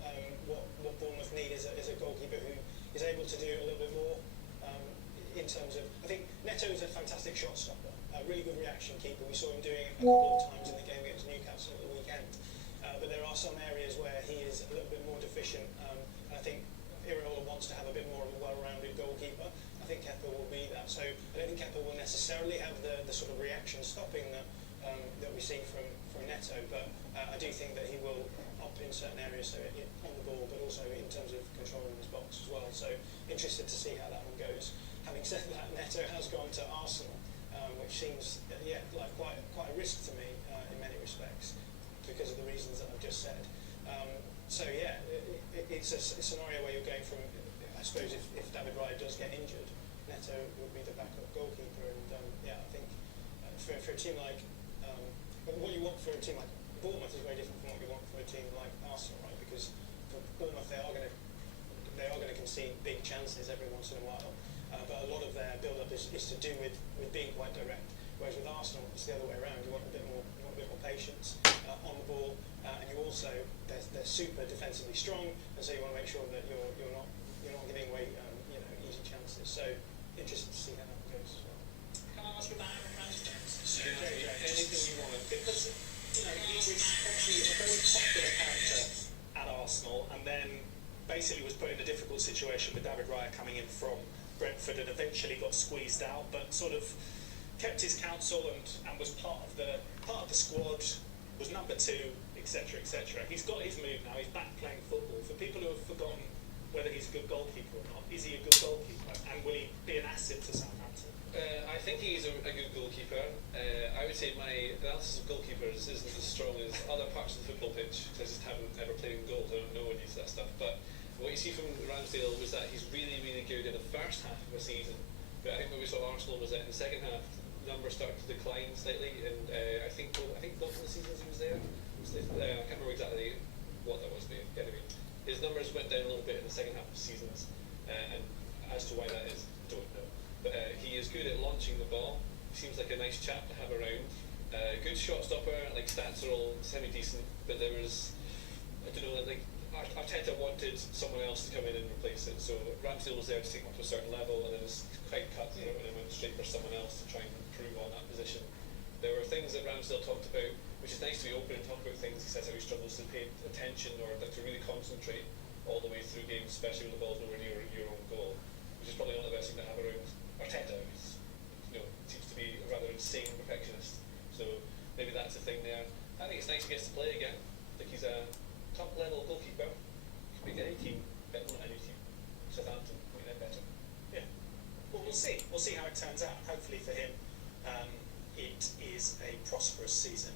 what Bournemouth need is a goalkeeper who is able to do a little bit more in terms of. I think Neto is a fantastic shot stopper, a really good reaction keeper. We saw him doing it a couple of times in the game against Newcastle at the weekend. But there are some areas where he is a little bit more deficient. I think Iraola wants to have a bit more of a well-rounded goalkeeper. I think Kepa will be that. So I don't think Kepa will necessarily have the sort of reaction stopping that we see from Neto, but I do think that he will up in certain areas, so on the ball, but also in terms of controlling his box as well. So interested to see how that one goes. Having said that, Neto has gone to Arsenal, which seems like quite a risk to me in many respects, because of the reasons that I've just said. It's a scenario where you're going from, I suppose, if David Raya does get injured, Neto would be the backup goalkeeper, and I think for a team like what you want for a team like Bournemouth is very different from what you want for a team like Arsenal, right? Because for Bournemouth they are going to concede big chances every once in a while, but a lot of their build-up is to do with being quite direct. Whereas with Arsenal, it's the other way around. You want a bit more patience on the ball, and you also they're super defensively strong, and so you want to make sure that you're not giving away easy chances. So interested to see how that goes as well. Can I ask you about Aaron Ramsdale? Anything you want. Because he was obviously a very popular character at Arsenal, and then basically was put in a difficult situation with David Raya coming in from Brentford, and eventually got squeezed out, but sort of kept his counsel and was part of the squad, was number 2, etc., etc. He's got his move now. He's back playing football. For people who have forgotten whether he's a good goalkeeper or not, is he a good goalkeeper, and will he be an asset to Southampton? I think he's a good goalkeeper. I would say my analysis of goalkeepers isn't as strong as other parts of the football pitch, because I just haven't ever played in goal, so I don't know any of that stuff. But what what you see from Ramsdale was that he's really, really good in the first half of the season. But I think what we saw Arsenal was that in the second half, numbers started to decline slightly, and I think both of the seasons he was there, I can't remember exactly what that was, but yeah, I mean, his numbers went down a little bit in the second half of the seasons, and as to why that is, I don't know. But he is good at launching the ball. He seems like a nice chap to have around. Good shot stopper, like stats are all semi-decent, but there was, I don't know, like Arteta wanted someone else to come in and replace it, so Ramsdale was there to take him up to a certain level, and then was quite cutthroat and then went straight for someone else to try and improve on that position. There were things that Ramsdale talked about, which is nice to be open and talk about things. He says how he struggles to pay attention or like to really concentrate all the way through games, especially when the ball's nowhere near your own goal, which is probably not the best thing to have around Arteta, who's, seems to be a rather insane perfectionist. So maybe that's a thing there. I think it's nice he gets to play again. I think he's a top level goalkeeper. Could make any team better, not any team. Southampton, make them better. Yeah. Well, we'll see. We'll see how it turns out. Hopefully for him, it is a prosperous season.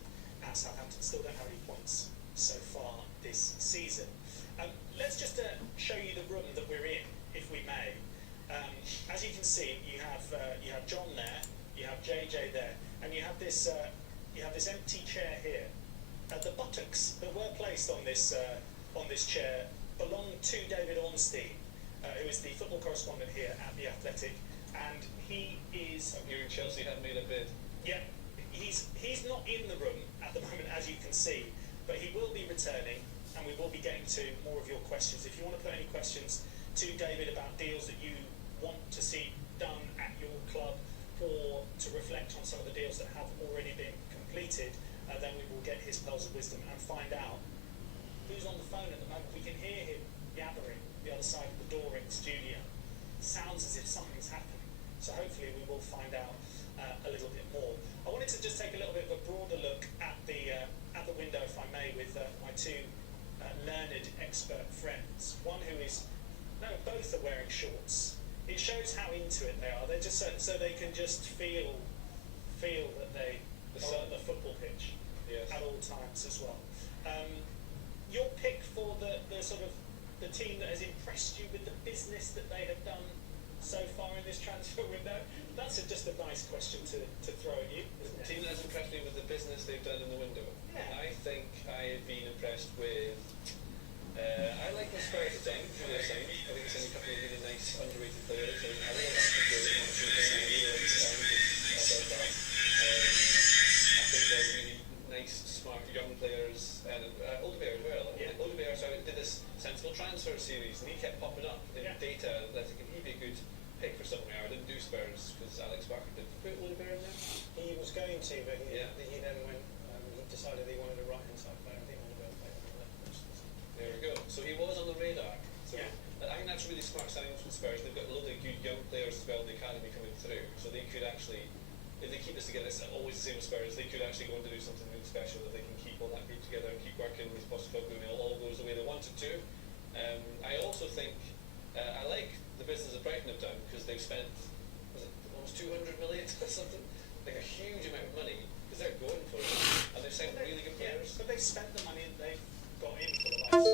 Southampton still don't have any points so far this season. Let's just show you the room that we're in, if we may. As you can see, you have John there, you have JJ there, and you have this empty chair here. The buttocks that were placed on this chair belong to David Ornstein, who is the football correspondent here at The Athletic, and he is... I'm hearing Chelsea have made a bid. Yeah, he's not in the room at the moment, as you can see, but he will be returning, and we will be getting to more of your questions. If you want to put any questions to David about deals that you want to see done at your club, or to reflect on some of the deals that have already been completed, then we will get his pearls of wisdom and find out who's on the phone at the moment. We can hear him yabbering the other side of the door in the studio. Sounds as if something's happening. So hopefully we will find out a little bit more. I wanted to just take a little bit of a broader look at the window, if I may, with my two learned expert friends. One who is, no, both are wearing shorts. It shows how into it they are. They're just so they can just feel that they are on the football pitch. Yes. At all times as well. Your pick for the sort of the team that has impressed you with the business that they have done so far in this transfer window? That's just a nice question to throw at you, isn't it? The team that has impressed me with the business they've done in the window. Yeah. I think I have been impressed with. I like the Spurs at times, who they're signed. I think they're signing a couple of really nice underrated players. I really like the good. I think they're really nice, smart, young players, and Odegaard as well. Yeah. Odegaard did this sensible transfer series, and he kept popping up in data. That he'd be a good pick for somewhere. I didn't do Spurs because Alex Barker did put Odegaard in there. He was going to, but he then went. He decided he wanted a right-hand side player. I think he wanted to play on the left. There we go. So he was on the radar. So I think that's really smart signing from Spurs. They've got a lot of good young players as well in the academy coming through. So they could actually, if they keep this together, it's always the same with Spurs. They could actually go on to do something really special if they can keep all that group together and keep working with Postecoglou and it all goes the way they want it to. I also think I like the business that Brighton have done because they've spent almost 200 million or something, like a huge amount of money because they're going for it and they've signed really good players. But they've spent the money that they've got in for the last.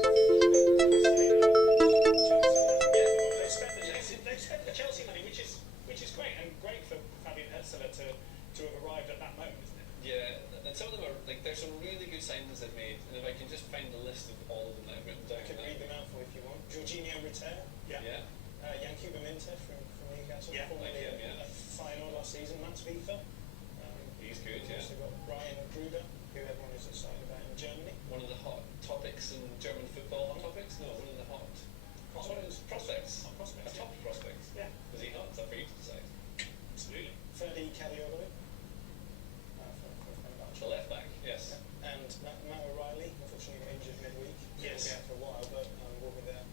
They've spent the Chelsea money, which is great, and great for Fabian Hürzeler to have arrived at that moment, isn't it? Yeah, and some of them are like there's some really good signings they've made, and if I can just find the list of all of them that I've written down. I can read them out for you if you want. Jorginho Ritter. Yeah. Yankuba Minter from Newcastle. Yeah, formerly like him, yeah. at Feyenoord last season. Mats Wiefer. He's good, yeah. We've also got Brian Gruber, who everyone is excited about in Germany. One of the hot topics in German football. Hot topics? No, one of the hot prospects. Hot prospects. Top prospects. Yeah. Is he hot? Is that for you to decide? Absolutely. Ferdi Kadioglu. The left back, yes. And Matt O'Reilly, unfortunately got injured midweek. Yes. He'll be out for a while, but will be there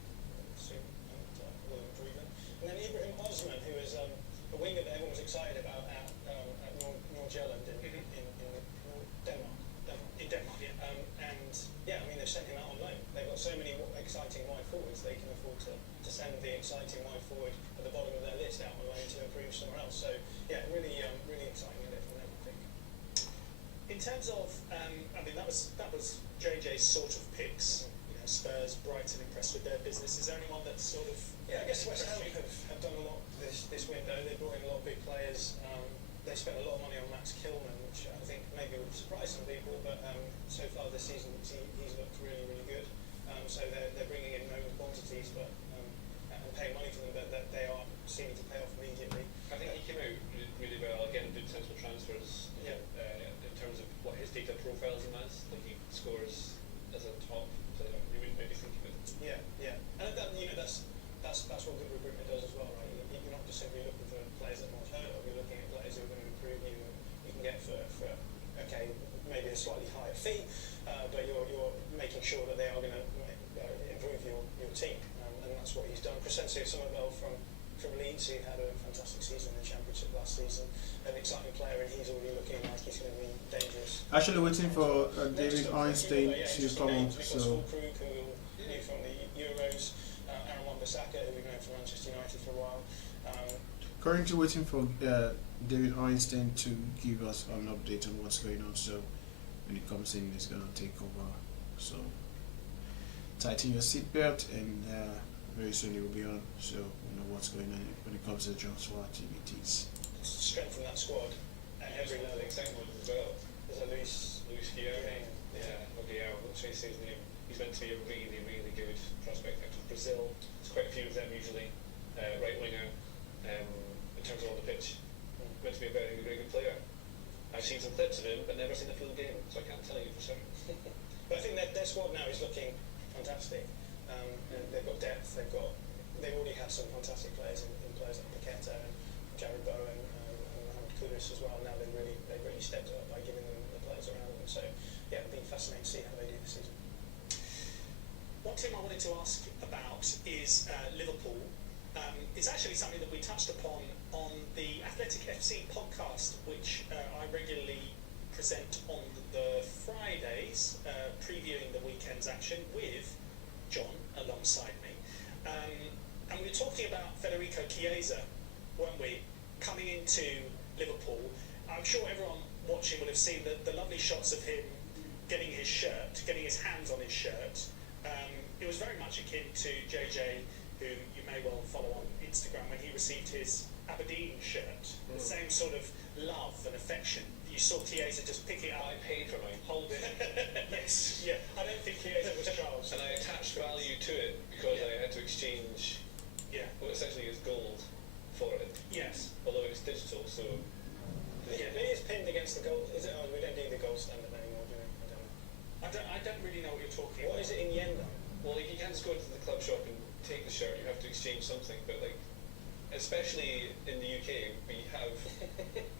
soon. And William Driven. And then Ibrahim Osman, who is a winger that everyone was excited about at Nordjylland in Denmark. In Denmark, yeah. And yeah, I mean they've sent him out on loan. They've got so many exciting wide forwards, they can afford to send the exciting wide forward at the bottom of their list out on loan to improve somewhere else. So yeah, really exciting from them, I think. In terms of, I mean, that was JJ's sort of picks. You know, Spurs, Brighton, impressed with their business? Is there anyone that's sort of... Yeah, I guess West Ham impressed you? have done a lot this window. They brought in a lot of big players. They spent a lot of money on Max Kilman, which I think maybe would surprise some people, but so far this season he's looked really, really good. So they're bringing in known quantities, but and paying money for them, but that they are seeming to pay off immediately. I think he came out really well. Again, good sensible transfers. Yeah. In terms of what his data profiles him as, like he scores as a top player. You wouldn't maybe think of it. Yeah, and that, that's what good recruitment does as well, right? You're not just simply looking for players that no one's heard of. You're looking at players who are going to improve you. You can get for okay, maybe a slightly higher fee, but you're making sure that they are going to improve your team, and that's what he's done. Crescencio Somerville from Leeds, who had a fantastic season in the Championship last season, an exciting player, and he's already looking like he's going to be dangerous. Actually waiting for David Einstein to come on. So Krug, who we knew from the Euros, Aaron Wan-Bissaka, who we've known from Manchester United for a while. currently waiting for David Einstein to give us an update on what's going on. So when he comes in, he's gonna take over. So tighten your seatbelt, and very soon he will be on. So you know what's going on when it comes to transfer activities. Strengthen that squad at every level. Exciting ones as well. There's a Luis Guilherme. Let's face his name. He's meant to be a really, really good prospect out of Brazil. There's quite a few of them usually. Right winger. In terms of on the pitch, meant to be a very, very good player. I've seen some clips of him, but never seen a full game, so I can't tell you for certain. But I think their squad now is looking fantastic. And they've got depth. They've already had some fantastic players in players like Paqueta and Jared Bowen and Mohamed Kudus as well. Now they've really stepped up by giving them the players around them. So yeah, it'll be fascinating to see how they do this season. One team I wanted to ask about is Liverpool. It's actually something that we touched upon on the Athletic FC podcast, which I regularly present on the Fridays, previewing the weekend's action with John alongside me. And we were talking about Federico Chiesa, weren't we, coming into Liverpool. I'm sure everyone watching will have seen the lovely shots of him getting his hands on his shirt. It was very much akin to JJ, who you may well follow on Instagram, when he received his Aberdeen shirt. The same sort of love and affection. You saw Chiesa just pick it up. I paid for mine. Hold it. Yes, yeah. I don't think Chiesa was charged. And I attached value to it because I had to exchange what essentially is gold for it. Yes. Although it's digital, so... Yeah, it is pinned against the gold. Is it? Oh, we don't do the gold standard anymore, do we? I don't know. I don't really know what you're talking about. What is it in yen though? Well, like, you can't just go into the club shop and take the shirt, you have to exchange something, but like, especially in the UK, we have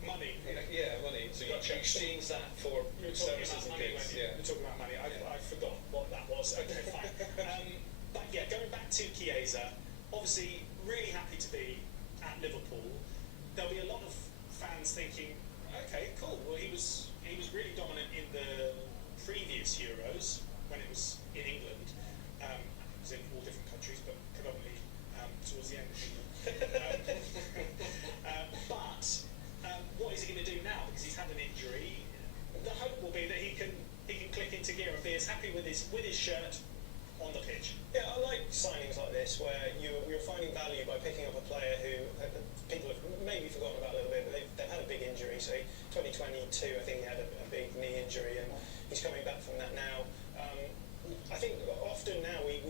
money. Yeah, money. So you exchange that for services and goods. Yeah. You're talking about money. I forgot what that was. Okay, fine. But yeah, going back to Chiesa, obviously really happy to be at Liverpool. There'll be a lot of fans thinking, okay, cool. Well, he was really dominant in the previous Euros when it was in England. It was in all different countries, but predominantly towards the end of England. But what is he going to do now? Because he's had an injury. The hope will be that he can click into gear and be as happy with his shirt on the pitch. Yeah, I like signings like this where you're finding value by picking up a player who people have maybe forgotten about a little bit, but they've had a big injury. So 2022, I think he had a big knee injury, and he's coming back from that now. I think often now we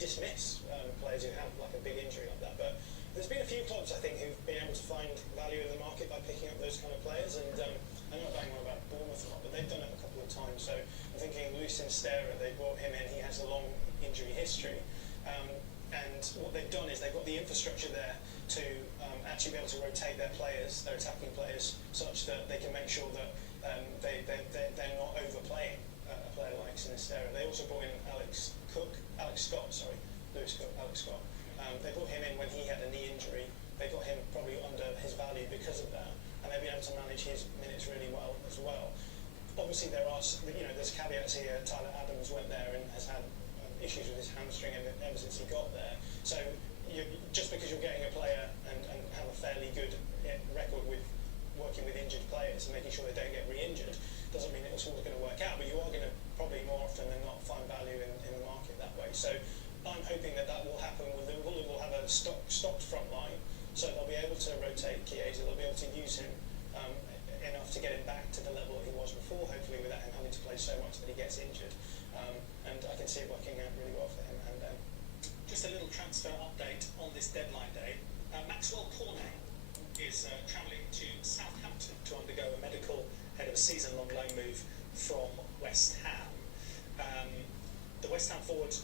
dismiss players who have like a big injury like that, but there's been a few clubs I think who've been able to find value in the market by picking up those kind of players, and I know bang on about Bournemouth a lot, but they've done it a couple of times. So I'm thinking Luis Sinstera, they brought him in. He has a long injury history, and what they've done is they've got the infrastructure there to actually be able to rotate their players, their attacking players, such that they can make sure that they're not overplaying a player like Sinistera. They also brought in Alex Scott. They brought him in when he had a knee injury. They got him probably under his value because of that, and they've been able to manage his minutes really well as well. Obviously, there's caveats here. Tyler Adams went there and has had issues with his hamstring ever since he got there. So just because you're getting a player and have a fairly good record with working with injured players and making sure they don't get re-injured doesn't mean it's always going to work out, but you are going to probably more often than not find value in the market that way. So I'm hoping that will happen with Liverpool. Will have a stocked front line, so they'll be able to rotate Chiesa. They'll be able to use him enough to get him back to the level that he was before, hopefully without him having to play so much that he gets injured. And I can see it working out really well for him. And just a little transfer update on this deadline day. Maxwell Cornet is travelling to Southampton to undergo a medical ahead of a season-long loan move from West Ham. The West Ham forward,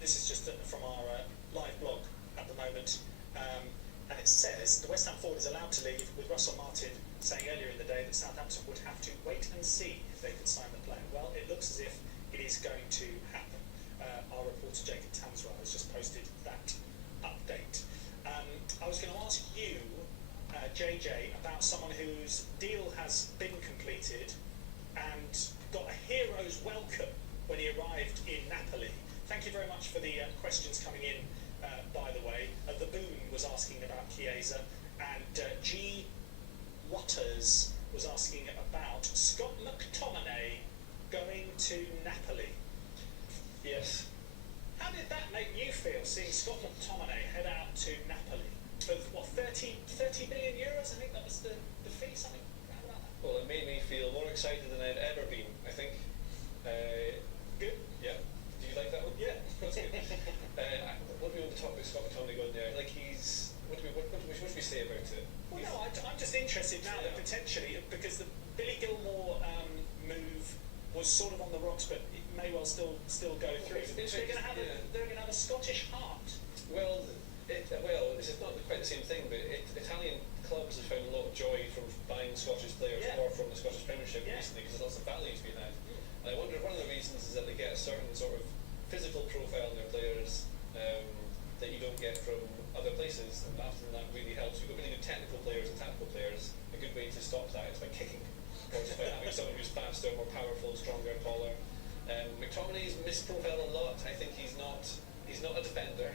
this is just from our live blog at the moment, and it says the West Ham forward is allowed to leave, with Russell Martin saying earlier in the day that Southampton would have to wait and see if they could sign the player. Well, it looks as if it is going to happen. Our reporter Jacob Tamswell has just posted that update. I was going to ask you, JJ, about someone whose deal has been completed and got a hero's welcome when he arrived in Napoli. Thank you very much for the questions coming in, by the way. The Boon was asking about Chiesa, and G. Waters was asking about Scott McTominay going to Napoli. Yes. How did that make you feel, seeing Scott McTominay head out to Napoli for what, 30 million euros? I think that was the fee, something around about that. Well, it made me feel more excited than I'd ever been, I think. Good. Yeah. Do you like that one? Yeah. That's good. What do we want to talk about Scott McTominay going there? Like what should we say about it? Well, no, I'm just interested now that potentially, because the Billy Gilmore move was sort of on the rocks, but it may well still go through. They're going to have a Scottish heart. Well, this is not quite the same thing, but Italian clubs have found a lot of joy from buying Scottish players or from the Scottish Premiership recently, because there's lots of value to be had. And I wonder if one of the reasons is that they get a certain sort of physical profile in their players that you don't get from other places, and often that really helps. You've got really good technical players and tactical players. A good way to stop that is by kicking, or just by having someone who's faster, more powerful, stronger, taller. McTominay's misprofiled a lot. I think he's not a defender.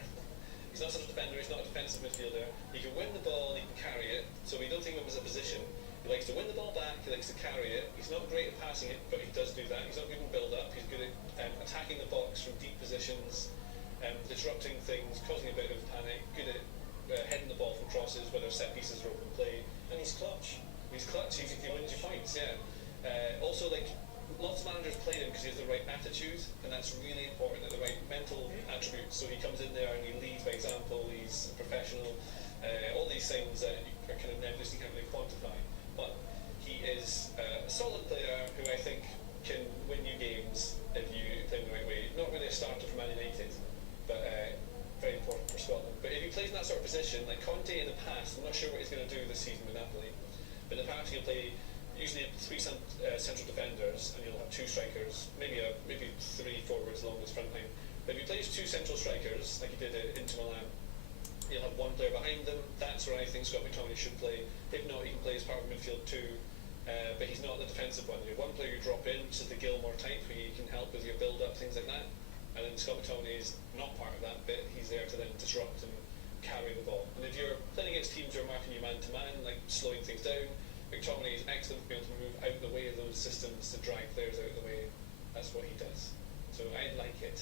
He's not such a defender. He's not a defensive midfielder. He can win the ball. He can carry it. So we don't think of him as a position. He likes to win the ball back. He likes to carry it. He's not great at passing it, but he does do that. He's not good in build-up. He's good at attacking the box from deep positions, disrupting things, causing a bit of panic. Good at heading the ball from crosses, whether set pieces or open play. and he's clutch. He's clutch. He wins you points. Yeah. Also, like, lots of managers play him because he has the right attitude, and that's really important. The right mental attributes. So he comes in there and he leads by example. He's a professional. All these things that are kind of nebulous, you can't really quantify. But he is a solid player who I think can win you games if you play him the right way. Not really a starter for Man United, but very important for Scotland. But if he plays in that sort of position, like Conte in the past, I'm not sure what he's going to do this season with Napoli, but in the past he'll play usually three central defenders, and you'll have two strikers, maybe three forwards along this front line. But if he plays two central strikers, like he did at Inter Milan, he'll have one player behind them. That's where I think Scott McTominay should play. If not, he can play as part of midfield too. But he's not the defensive one. You have one player you drop in, which is the Gilmore type, where you can help with your build-up, things like that. And then Scott McTominay is not part of that bit. He's there to then disrupt and carry the ball. And if you're playing against teams who are marking you man-to-man, like slowing things down, McTominay is excellent for being able to move out the way of those systems to drag players out of the way. That's what he does. So I like it.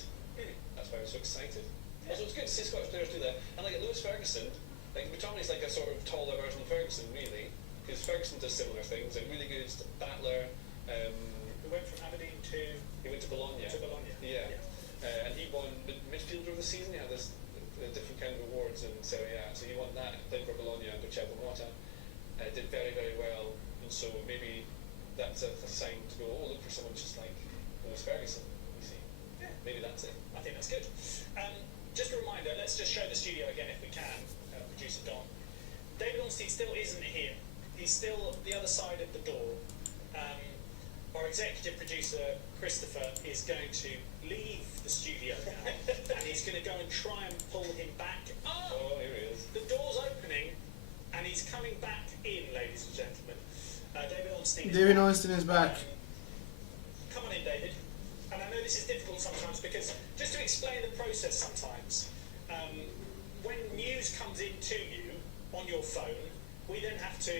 That's why I was so excited. Also, it's good to see Scottish players do that. And like Lewis Ferguson, like McTominay's like a sort of taller version of Ferguson, really, because Ferguson does similar things. Like really good battler. Who went from Aberdeen to Bologna. Yeah. And he won midfielder of the season. He had this different kind of awards in Serie A. So he won that, played for Bologna under Chievo Motta. Did very, very well. And so maybe that's a sign to go, oh, look for someone just like Lewis Ferguson, you see. Yeah. Maybe that's it. I think that's good. Just a reminder, let's just show the studio again if we can, producer Don. David Ornstein still isn't here. He's still the other side of the door. Our executive producer, Christopher, is going to leave the studio now, and he's going to go and try and pull him back. Oh, here he is. The door's opening, and he's coming back in, ladies and gentlemen. David Ornstein. David Ornstein is back. Come on in, David. And I know this is difficult sometimes because, just to explain the process sometimes, when news comes in to you on your phone, we then have to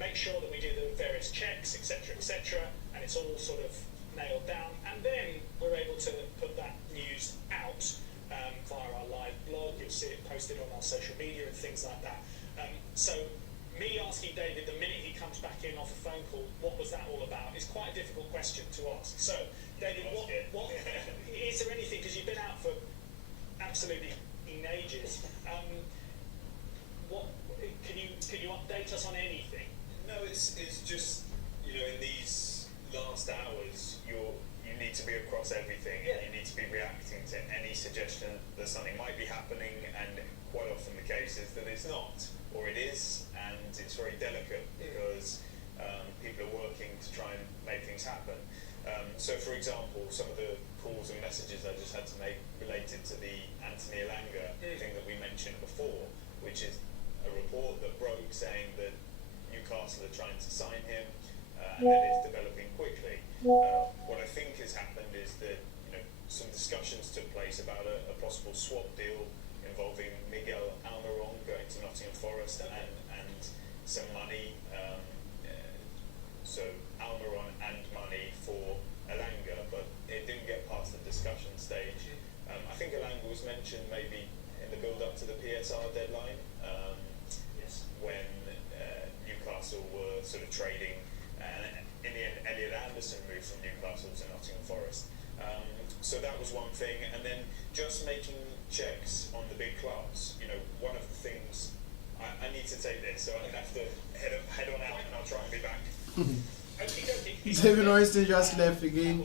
make sure that we do the various checks, etc., and it's all sort of nailed down, and then we're able to put that news out. you'll see it posted on our social media and things like that. So me asking David the minute he comes back in off a phone call, what was that all about, is quite a difficult question to ask. So, David, what is there anything, because you've been out for absolutely ages, what can you update us on anything? No, it's just, you know, in these last hours, you need to be across everything, and you need to be reacting to any suggestion that something might be happening, and quite often the case is that it's not, or it is, and it's very delicate because people are working to try and make things happen. So, for example, some of the calls and messages I just had to make related to the Anthony Elanga thing that we mentioned before, which is a report that broke saying that Newcastle are trying to sign him, and that it's developing quickly. What I think has happened is that, you know, some discussions took place about a possible swap deal involving Miguel Almiron going to Nottingham Forest and some money. So Almiron and money for Elanga, but it didn't get past the discussion stage. I think Elanga was mentioned maybe in the build-up to the PSR deadline, when Newcastle were sort of trading, and in the end Elliot Anderson moved from Newcastle to Nottingham Forest. So that was one thing, and then just making checks on the big clubs. You know, one of the things, I need to take this, so I have to head on out, and I'll try and be back. David Ornstein just left again.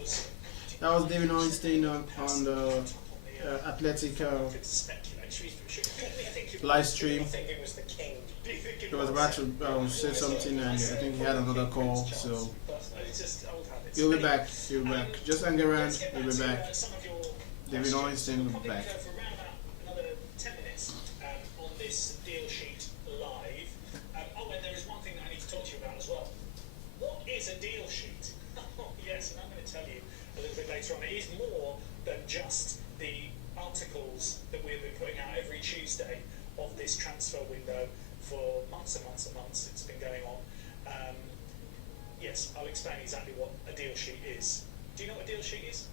That was David Ornstein on the Athletic live stream. He was about to say something, and I think he had another call, so he'll be back. He'll be back. Just hang around. He'll be back. David Ornstein will be back. For around about another 10 minutes on this deal sheet live. Oh, and there is one thing that I need to talk to you about as well. What is a deal sheet? Oh, yes, and I'm going to tell you a little bit later on. It is more than just the articles that we've been putting out every Tuesday of this transfer window for months and months and months. It's been going on. Yes, I'll explain exactly what a deal sheet is. Do you know what a deal sheet is?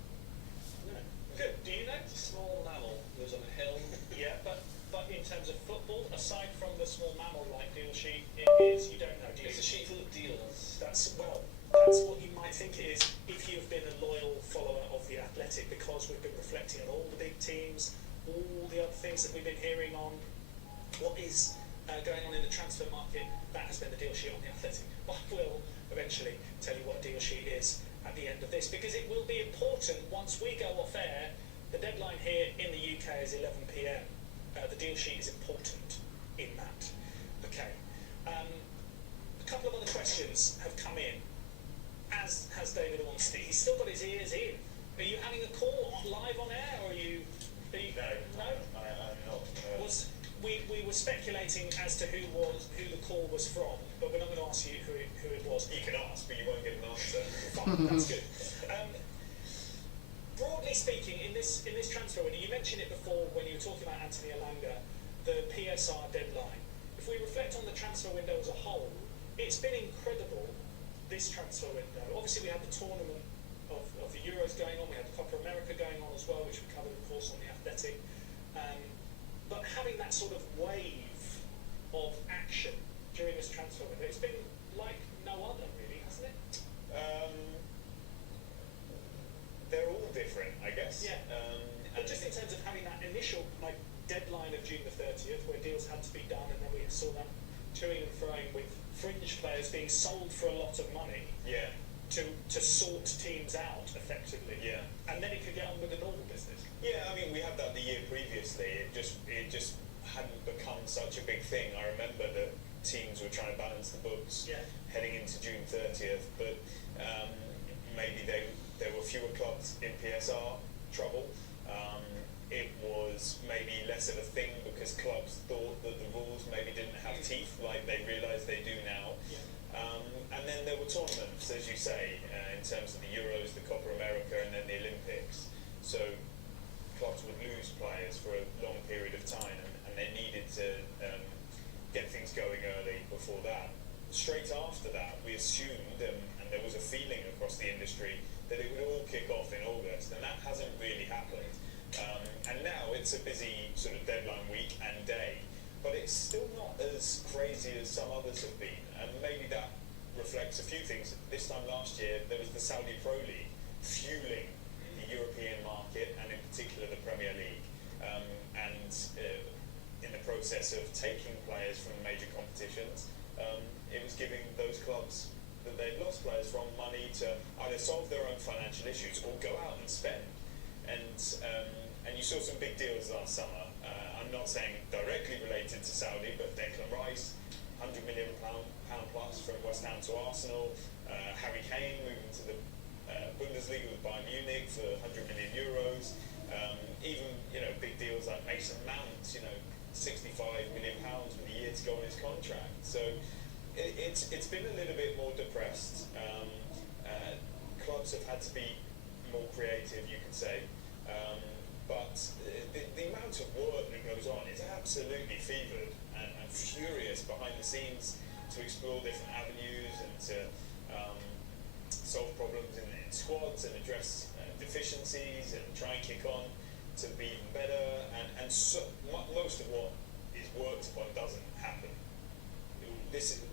No. Good. Do you know? It's a small mammal lives on a hill. Yeah, but in terms of football, aside from the small mammal-like deal sheet, it is, you don't know, do you? It's a sheet full of deals. That's what you might think it is if you've been a loyal follower of The Athletic, because we've been reflecting on all the big teams, all the other things that we've been hearing on, what is going on in the transfer market. That has been the deal sheet on The Athletic. I will eventually tell you what a deal sheet is at the end of this, because it will be important once we go off air. The deadline here in the UK is 11 PM. The deal sheet is important in that. Okay. A couple of other questions have come in, as has David Ornstein. He's still got his ears in. Are you having a call live on air, or are you no? I'm not. We were speculating as to who the call was from, but we're not going to ask you who it was. You can ask, but you won't get an answer. Fine, that's good. Broadly speaking, in this transfer window, you mentioned it before when you were talking about Anthony Elanga, the PSR deadline. If we reflect on the transfer window as a whole, it's been incredible, this transfer window. Obviously, we had the tournament of the Euros going on, we had the Copa America going on as well, which we covered, of course, on The Athletic. But having that sort of wave of action during this transfer window, it's been like no other, really, hasn't it? They're all different, I guess. Yeah. But just in terms of having that initial deadline of June the 30th, where deals had to be done, and then we saw that toing and froing with fringe players being sold for a lot of money. Yeah. To sort teams out effectively. Yeah. And then it could get on with the normal business. Yeah, I mean, we had that the year previously. It just hadn't become such a big thing. I remember that teams were trying to balance the books heading into June 30th, but maybe there were fewer clubs in PSR trouble. It was maybe less of a thing because clubs thought that the rules maybe didn't have teeth like they realise they do now. Yeah. And then there were tournaments, as you say, in terms of the Euros, the Copa America, and then the Olympics. So clubs would lose players for a long period of time, and they needed to get things going early before that. Straight after that, we assumed, and there was a feeling across the industry, that it would all kick off in August, and that hasn't really happened. And now it's a busy sort of deadline week and day, but it's still not as crazy as some others have been, and maybe that reflects a few things. This time last year, there was the Saudi Pro League fueling the European market, and in particular the Premier League, and in the process of taking players from major competitions, it was giving those clubs that they'd lost players from money to either solve their own financial issues or go out and spend. And you saw some big deals last summer. I'm not saying directly related to Saudi, but Declan Rice, £100 million plus from West Ham to Arsenal. Harry Kane moving to the Bundesliga with Bayern Munich for €100 million. Even big deals like Mason Mount, £65 million with a year to go on his contract. So it's been a little bit more depressed. Clubs have had to be more creative, you could say. But the amount of work that goes on is absolutely fevered and furious behind the scenes to explore different avenues and to solve problems in squads and address deficiencies and try and kick on to be even better. And so, most of what is worked upon doesn't happen. This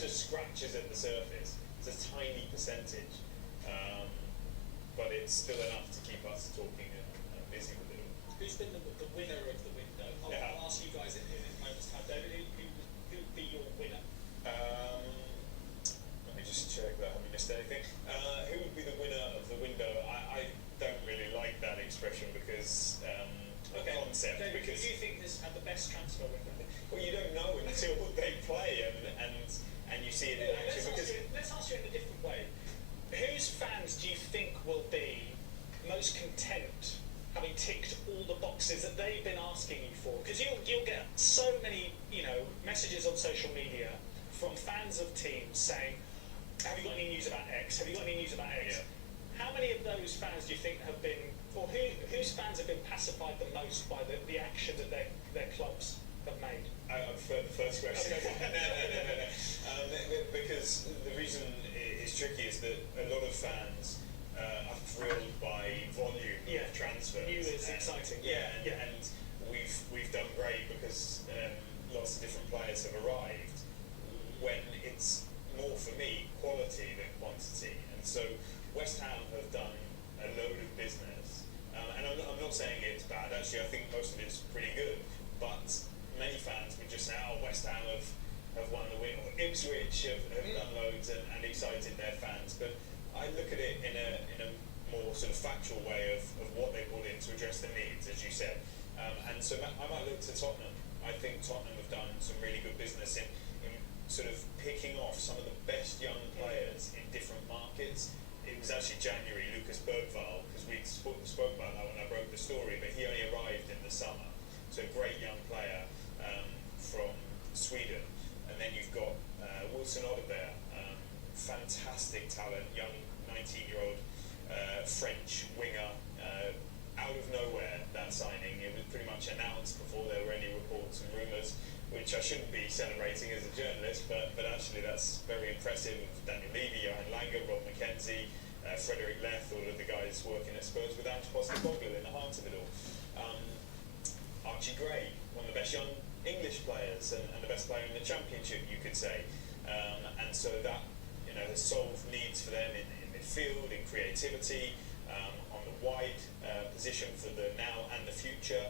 just scratches at the surface. It's a tiny percentage, but it's still enough to keep us talking and busy with it all. Who's been the winner of the window? I'll ask you guys in a moment's time. David, who would be your winner? Let me just check that I haven't missed anything. Who would be the winner of the window? I don't really like that expression because concept. David, because who do you think has had the best transfer window? well, you don't know until they play and you see it in action. Let's ask you in a different way. Whose fans do you think will be most content having ticked all the boxes that they've been asking you for? Because you'll get so many messages on social media from fans of teams saying, have you got any news about X? Have you got any news about X? Yeah. How many of those fans do you think have been, or whose fans have been pacified the most by the action that their clubs have made? I prefer the first question. Okay. No. Because the reason it's tricky is that a lot of fans are thrilled by volume of transfers. New is exciting. And we've done great because lots of different players have arrived. When it's more for me quality than quantity, and so West Ham have done a load of business, and I'm not saying it's bad. Actually, I think most of it's pretty good. But many fans would just say, "Oh, West Ham have won the win," or Ipswich have done loads and excited their fans. But I look at it in a more sort of factual way of what they brought in to address the needs, as you said. And so I might look to Tottenham. I think Tottenham have done some really good business in sort of picking off some of the best young players in different markets. It was actually January, Lucas Bergvall, because we spoke about that when I broke the story, but he only arrived in the summer. So a great young player from Sweden. And then you've got Wilson Odobert, fantastic talent, young 19-year-old French winger, out of nowhere, that signing. It was pretty much announced before there were any reports and rumours, which I shouldn't be celebrating as a journalist, but actually that's very impressive. Daniel Levy, Johan Langer, Rob McKenzie, Frederick Leth, all of the guys working at Spurs with Ange Postecoglou in the heart of it all. Archie Gray, one of the best young English players and the best player in the Championship, you could say. And so that has solved needs for them in midfield, in creativity, on the wide position for the now and the future.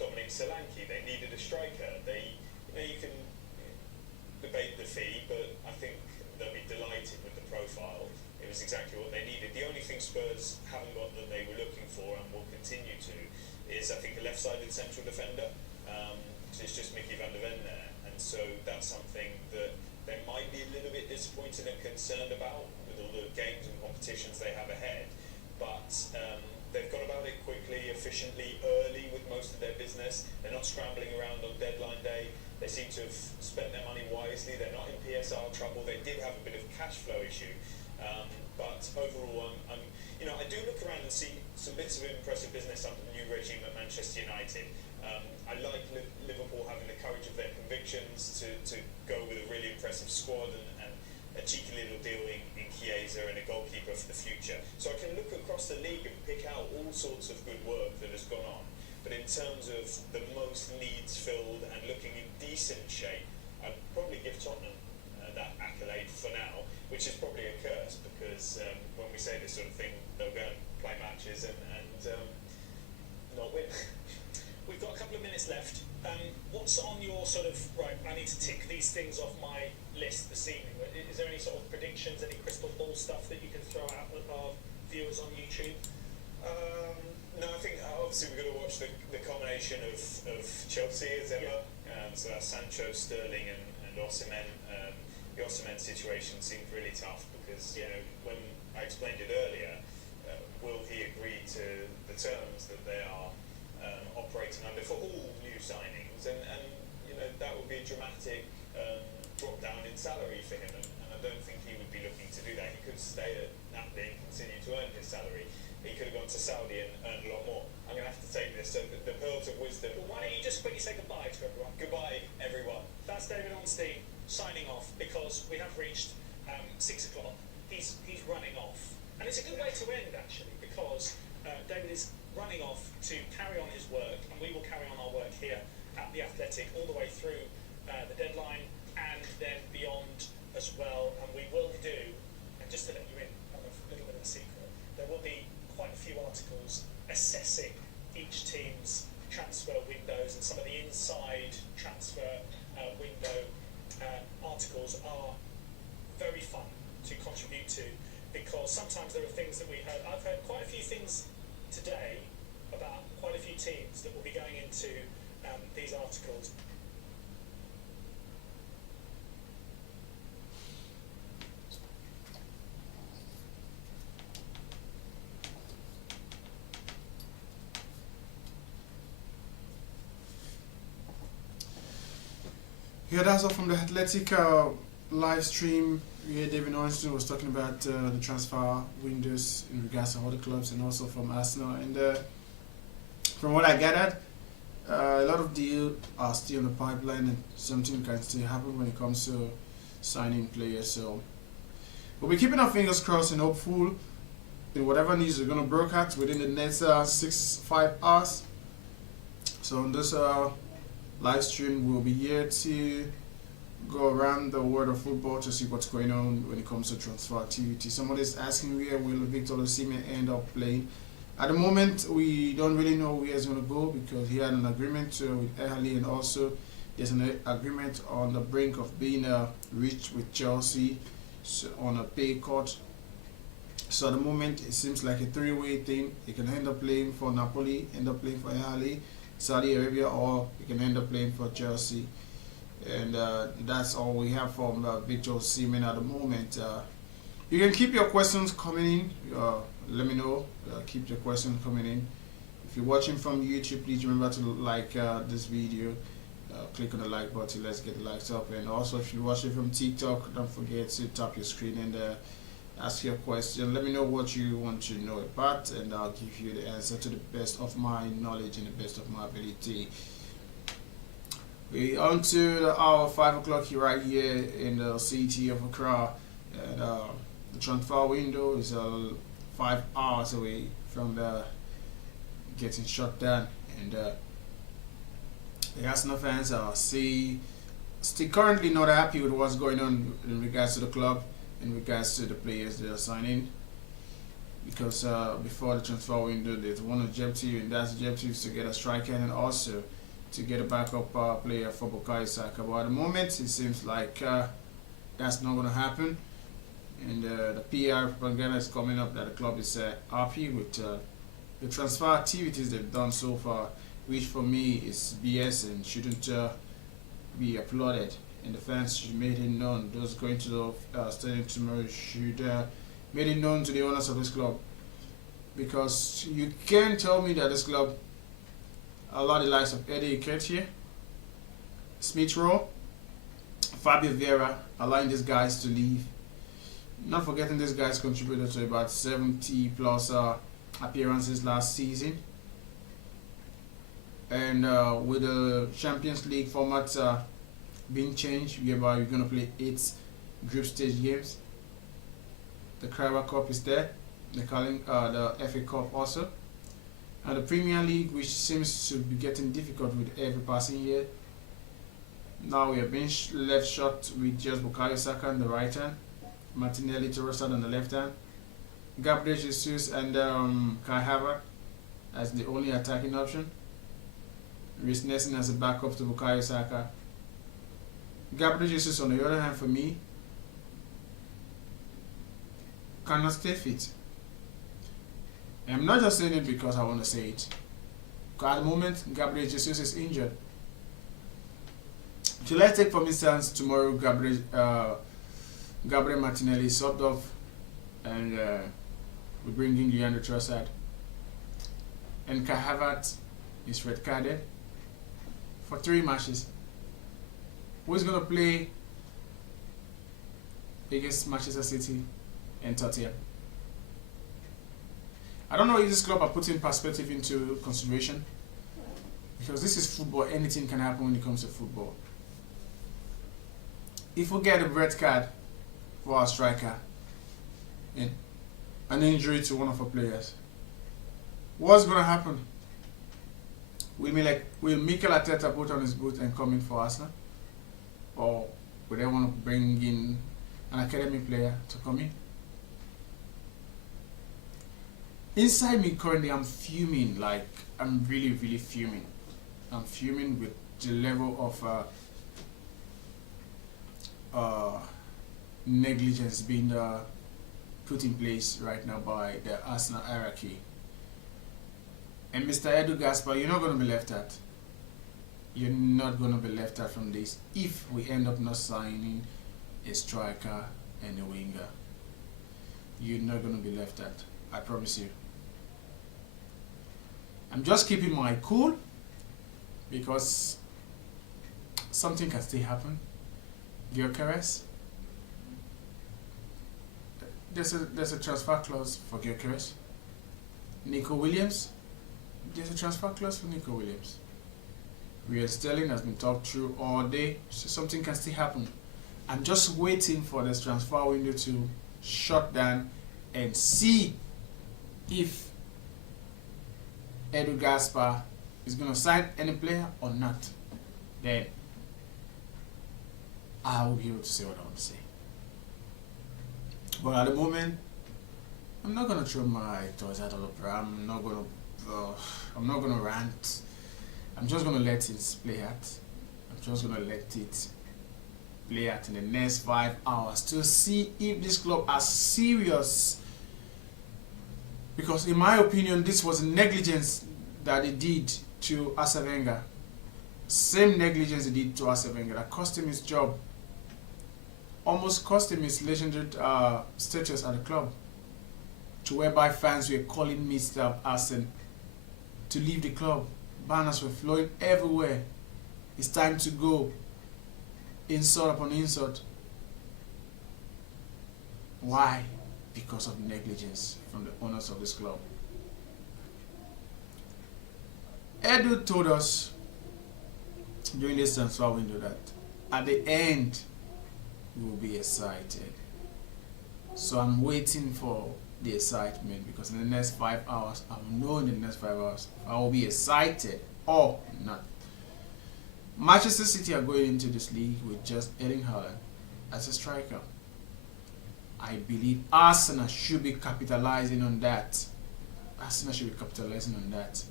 Dominic Solanke, they needed a striker. You can debate the fee, but I think they'll be delighted with the profile. It was exactly what they needed. The only thing Spurs haven't got that they were looking for and will continue to is, I think, a left-sided central defender. So it's just Mickey van der Ven there, and so that's something that they might be a little bit disappointed and concerned about with all the games and competitions they have ahead. But they've gone about it quickly, efficiently, early with most of their business. They're not scrambling around on deadline day. They seem to have spent their money wisely. They're not in PSR trouble. They did have a bit of a cash flow issue, but overall, I do look around and see some bits of impressive business under the new regime at Manchester United. I like Liverpool having the courage of their convictions to go with a really impressive squad and a cheeky little deal in Chiesa and a goalkeeper for the future. So I can look across the league and pick out all sorts of good work that has gone on. but in terms of the most needs filled and looking in decent shape, I'd probably give Tottenham that accolade for now, which is probably a curse because when we say this sort of thing, they'll go and play matches and not win. We've got a couple of minutes left. What's on your sort of, right, I need to tick these things off my list this evening? Is there any sort of predictions, any crystal ball stuff that you can throw out with our viewers on YouTube? No, I think obviously we've got to watch the combination of Chelsea as ever. So that's Sancho, Sterling and Osimhen. The Osimhen situation seemed really tough because, you know, when I explained it earlier, will he agree to the terms that they are operating under for all new signings? And you know, that would be a dramatic drop down in salary for him, and I don't think he would be looking to do that. He could stay at Napoli and continue to earn his salary. He could have gone to Saudi and earned a lot more. I'm going to have to take this. So the pearls of wisdom. Well, why don't you just quickly say goodbye to everyone? Goodbye, everyone. That's David Ornstein signing off because we have reached 6 o'clock. He's running off. And it's a good way to end, actually, because David is running off to carry on his work, and we will carry on our work here at The Athletic all the way through the deadline and then beyond as well. And we will do, and just to let you in on a little bit of a secret, there will be quite a few articles assessing each team's transfer windows, and some of the inside transfer window articles are very fun to contribute to, because sometimes there are things that we heard. I've heard quite a few things today about quite a few teams that will be going into these articles. Yeah, that's all from the Athletic live stream. Yeah, David Ornstein was talking about the transfer windows in regards to other clubs and also from Arsenal. And from what I gathered, a lot of deals are still in the pipeline, and something can still happen when it comes to signing players. So we'll be keeping our fingers crossed and hopeful in whatever news we're going to broadcast within the next 5 hours. So on this live stream, we'll be here to go around the world of football to see what's going on when it comes to transfer activity. Somebody's asking where will Victor Osimhen end up playing. At the moment, we don't really know where he's going to go because he had an agreement with Ahly, and also there's an agreement on the brink of being reached with Chelsea on a pay cut. So at the moment, it seems like a three-way thing. He can end up playing for Napoli, end up playing for Ahly, Saudi Arabia, or he can end up playing for Chelsea. And that's all we have from Victor Osimhen at the moment. You can keep your questions coming in. Let me know. Keep your questions coming in. If you're watching from YouTube, please remember to like this video. Click on the like button. Let's get the likes up. And also, if you're watching from TikTok, don't forget to tap your screen and ask your question. Let me know what you want to know about, and I'll give you the answer to the best of my knowledge and the best of my ability. We're on to the hour 5 o'clock here, right here in the city of Accra, and the transfer window is 5 hours away from getting shut down, and the Arsenal fans are still currently not happy with what's going on in regards to the club, in regards to the players they are signing, because before the transfer window there's one objective, and that's the objective is to get a striker and also to get a backup player for Bukayo Saka. But at the moment it seems like that's not going to happen, and the PR propaganda is coming up that the club is happy with the transfer activities they've done so far, which for me is BS and shouldn't be applauded. And the fans should make it known. Those going to the stadium tomorrow should make it known to the owners of this club, because you can't tell me that this club allow the likes of Eddie Nketiah, Smith Rowe, Fabio Vieira, allowing these guys to leave. Not forgetting these guys contributed to about 70 plus appearances last season. And with the Champions League format being changed, whereby you're going to play 8 group stage games. The Carabao Cup is there, the FA Cup also. And the Premier League, which seems to be getting difficult with every passing year. Now we are being left short with just Bukayo Saka on the right hand, Martinelli, Trossard on the left hand, Gabriel Jesus and Kai Havertz as the only attacking option. Reece Nelson as a backup to Bukayo Saka. Gabriel Jesus on the other hand, for me, cannot stay fit. I'm not just saying it because I want to say it. Because at the moment, Gabriel Jesus is injured. So let's take for instance tomorrow Gabriel Martinelli is subbed off and we bring in Leandro Trossard. And Kai Havertz is red carded for 3 matches. Who's going to play against Manchester City and Tottenham? I don't know if this club are putting perspective into consideration, because this is football. Anything can happen when it comes to football. If we get a red card for our striker and an injury to one of our players, what's going to happen? Will Mikel Arteta put on his boot and come in for Arsenal? Or will they want to bring in an academy player to come in? Inside me currently, I'm fuming. Like, I'm really, really fuming. I'm fuming with the level of negligence being put in place right now by the Arsenal hierarchy. And Mr. Edu Gaspar, you're not going to be left out. You're not going to be left out from this if we end up not signing a striker and a winger. You're not going to be left out. I promise you. I'm just keeping my cool because something can still happen. Gyökeres. There's a transfer clause for Gyökeres. Nico Williams. There's a transfer clause for Nico Williams. Real Sterling has been talked through all day, so something can still happen. I'm just waiting for this transfer window to shut down and see if Edu Gaspar is going to sign any player or not. Then I will be able to say what I want to say. But at the moment, I'm not going to throw my toys out of the pram. I'm not going to rant. I'm just going to let it play out. I'm just going to let it play out in the next 5 hours to see if this club are serious. Because in my opinion, this was negligence that they did to Arsene Wenger. Same negligence they did to Arsene Wenger that cost him his job. Almost cost him his legendary status at the club. To whereby fans were calling Mr. Arsene to leave the club. Banners were flowing everywhere. It's time to go. Insult upon insult. Why? Because of negligence from the owners of this club. Edu told us during this transfer window that at the end we will be excited. So I'm waiting for the excitement, because in the next 5 hours, I will know in the next 5 hours if I will be excited or not. Manchester City are going into this league with just Erling Haaland as a striker. I believe Arsenal should be capitalizing on that. Arsenal should be capitalizing on that.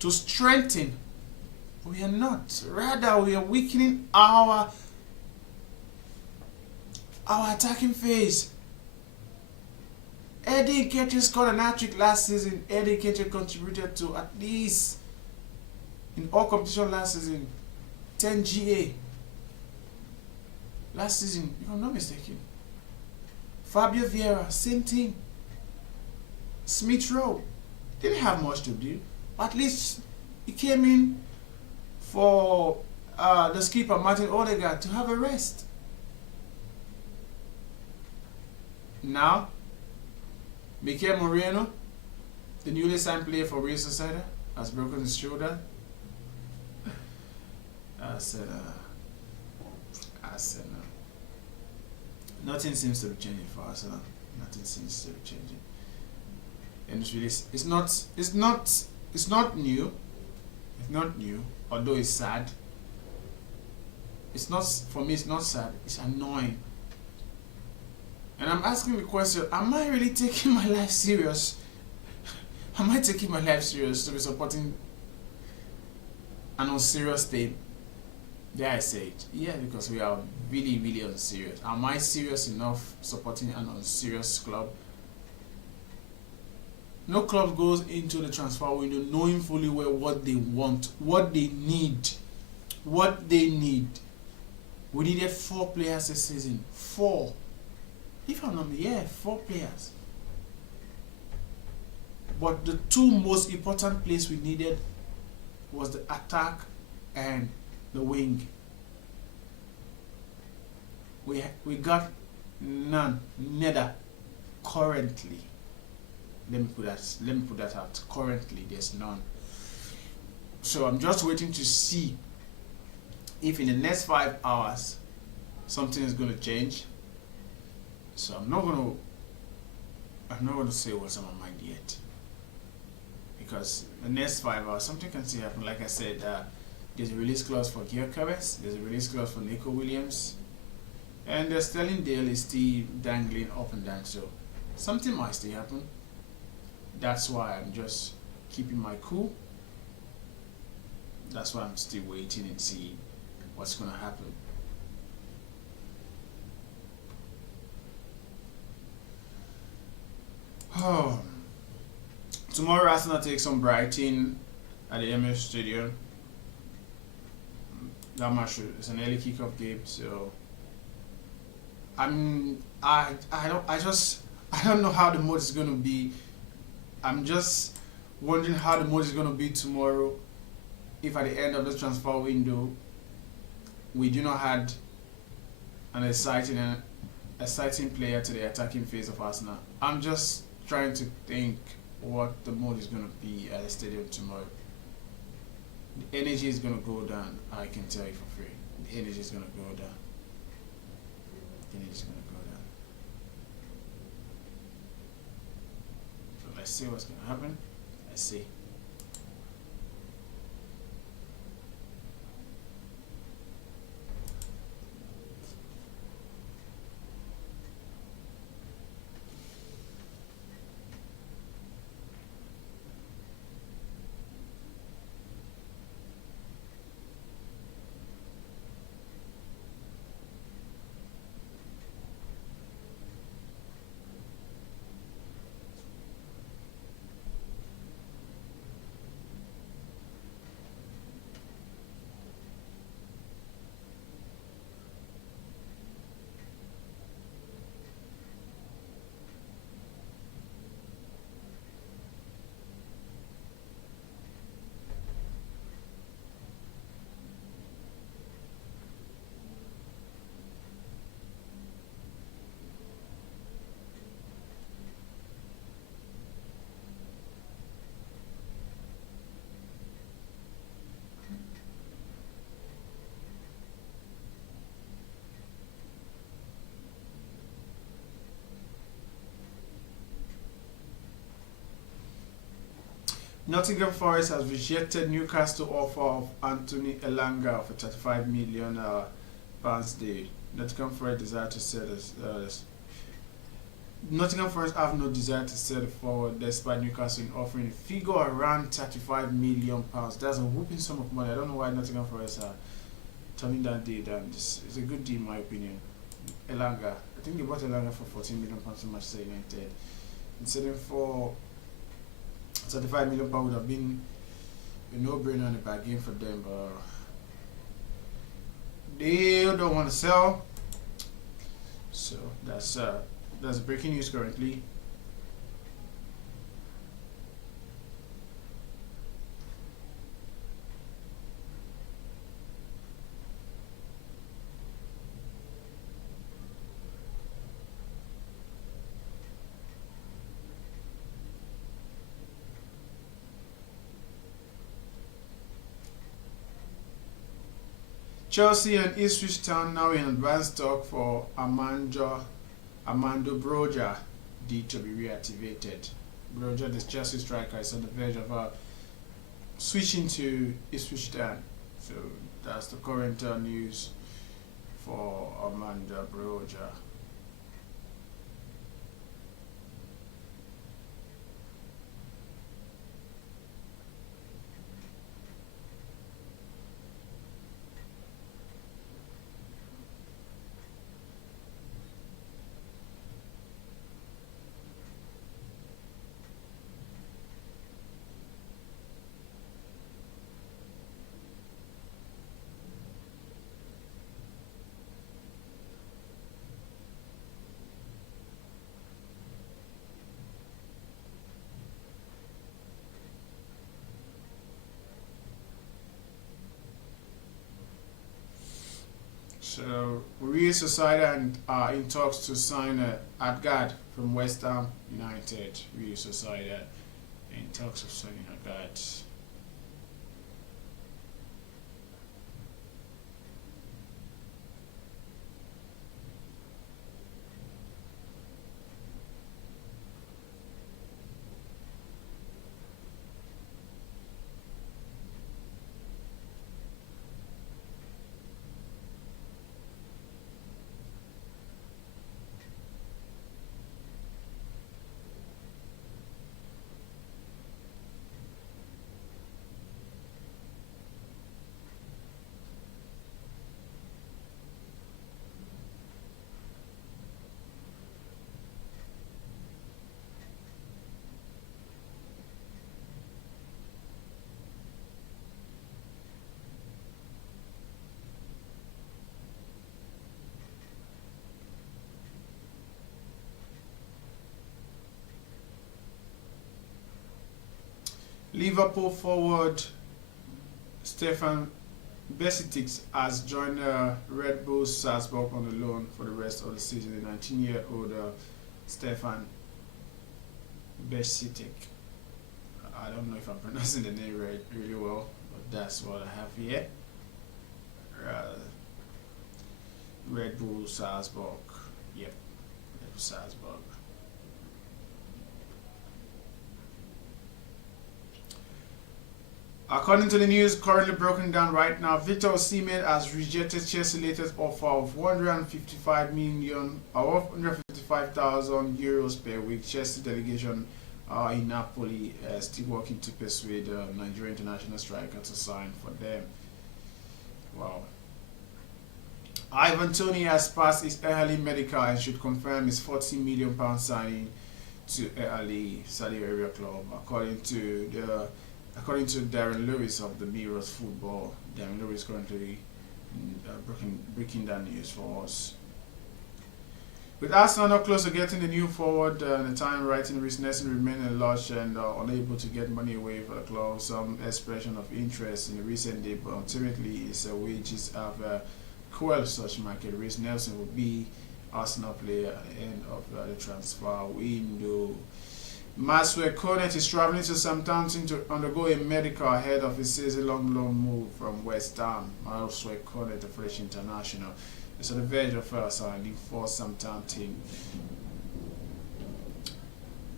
To strengthen, we are not. Rather, we are weakening our attacking phase. Eddie Nketiah scored an hat-trick last season. Eddie Nketiah contributed to at least, in all competition last season, 10 GA. Last season, if I'm not mistaken. Fabio Vieira, same thing. Smith Rowe didn't have much to do. At least he came in for the skipper Martin Odegaard to have a rest. Now, Mikel Moreno, the newly signed player for Real Sociedad, has broken his shoulder. Arsenal. Nothing seems to be changing for Arsenal. Nothing seems to be changing. And it's really, it's it's not new. It's not new, although it's sad. It's not, for me, it's not sad, it's annoying. And I'm asking the question, am I really taking my life serious? Am I taking my life serious to be supporting an unserious team? Dare I say it? Yeah, because we are really, really unserious. Am I serious enough supporting an unserious club? No club goes into the transfer window knowing fully well what they want, what they need. What they need. We needed 4 players this season. 4. If I'm not, 4 players. But the 2 most important players we needed was the attack and the wing. We got none, neither. Currently, let me put that out. Currently, there's none. So I'm just waiting to see if in the next 5 hours something is going to change. So I'm not going to say what's on my mind yet, because the next 5 hours something can still happen. Like I said, there's a release clause for Gyökeres, there's a release clause for Nico Williams, and the Sterling deal is still dangling up and down. So something might still happen. That's why I'm just keeping my cool. That's why I'm still waiting and see what's going to happen. Oh, tomorrow Arsenal takes on Brighton at the Emirates Stadium. That match is an early kickoff game, so I don't know how the mood is going to be. I'm just wondering how the mood is going to be tomorrow, if at the end of the transfer window we do not add an exciting player to the attacking phase of Arsenal. I'm just trying to think what the mood is going to be at the stadium tomorrow. The energy is going to go down, I can tell you for free. The energy is going to go down. The energy is going to go down. So let's see what's going to happen. Let's see. Nottingham Forest has rejected Newcastle offer of Anthony Elanga for £35 million deal. Nottingham Forest desire to sell this. Nottingham Forest have no desire to sell the forward, despite Newcastle offering a figure around £35 million. That's a whooping sum of money. I don't know why Nottingham Forest are turning that deal down. It's a good deal in my opinion. Elanga, I think they bought Elanga for £14 million to Manchester United. Instead of for £35 million would have been a no-brainer and a bargain for them, but they don't want to sell. So that's breaking news currently. Chelsea and Ipswich Town now in advanced talk for Armando Broja D to be reactivated. Broja, the Chelsea striker, is on the verge of switching to Ipswich Town. So that's the current news for Amanda Broja. So Real Society are in talks to sign Adgard from West Ham United. Real Society in talks of signing Adgard. Liverpool forward Stefan Bajcetic has joined Red Bull Salzburg on the loan for the rest of the season. The 19-year-old Stefan Bajcetic. I don't know if I'm pronouncing the name right really well, but that's what I have here. Red Bull Salzburg. Yep, Red Bull Salzburg. According to the news currently broken down right now, Victor Osimhen has rejected Chelsea's latest offer of 155,000 euros per week. Chelsea delegation in Napoli still working to persuade Nigerian international striker to sign for them. Wow. Ivan Toney has passed his early medical and should confirm his £40 million signing to Al Saudi Arabia club, according to Darren Lewis of the Mirror's Football. Darren Lewis currently breaking that news for us. With Arsenal not close to getting the new forward, the time writing Reece Nelson remaining large and unable to get money away for the club. Some expression of interest in the recent day, but ultimately his wages have quelled such market. Reece Nelson will be Arsenal player at the end of the transfer window. Maxwell Cornet is traveling to Southampton to undergo a medical ahead of his season-long loan move from West Ham. Maxwell Cornet, the French international, is on the verge of signing for Southampton.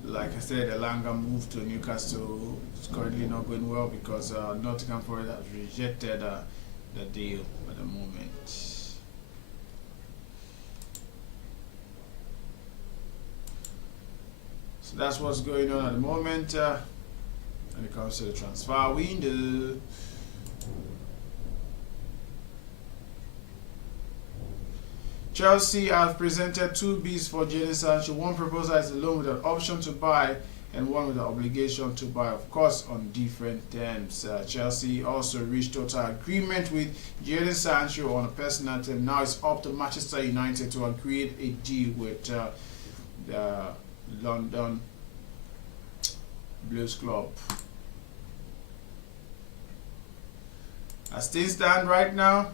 Like I said, the Langer move to Newcastle is currently not going well because Nottingham Forest has rejected the deal at the moment. So that's what's going on at the moment when it comes to the transfer window. Chelsea have presented two bids for Jadon Sancho. One proposal is a loan with an option to buy and one with an obligation to buy, of course, on different terms. Chelsea also reached total agreement with Jadon Sancho on a personal term. Now it's up to Manchester United to agree a deal with the London Blues club. As things stand right now,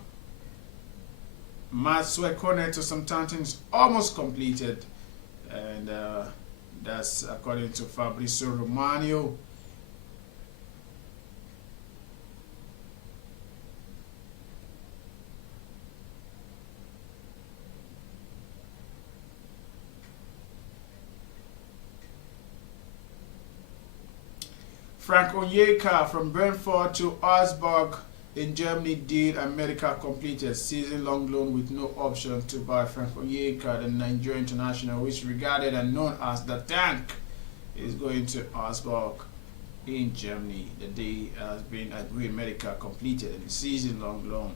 Maxwell Cornet to Southampton is almost completed, and that's according to Fabrizio Romano. Frank Onyeka from Brentford to Augsburg in Germany deal and medical completed. Season-long loan with no option to buy. Frank Onyeka, the Nigerian international, which is regarded and known as the Tank, is going to Augsburg in Germany. The deal has been agreed, medical completed, and a season-long loan.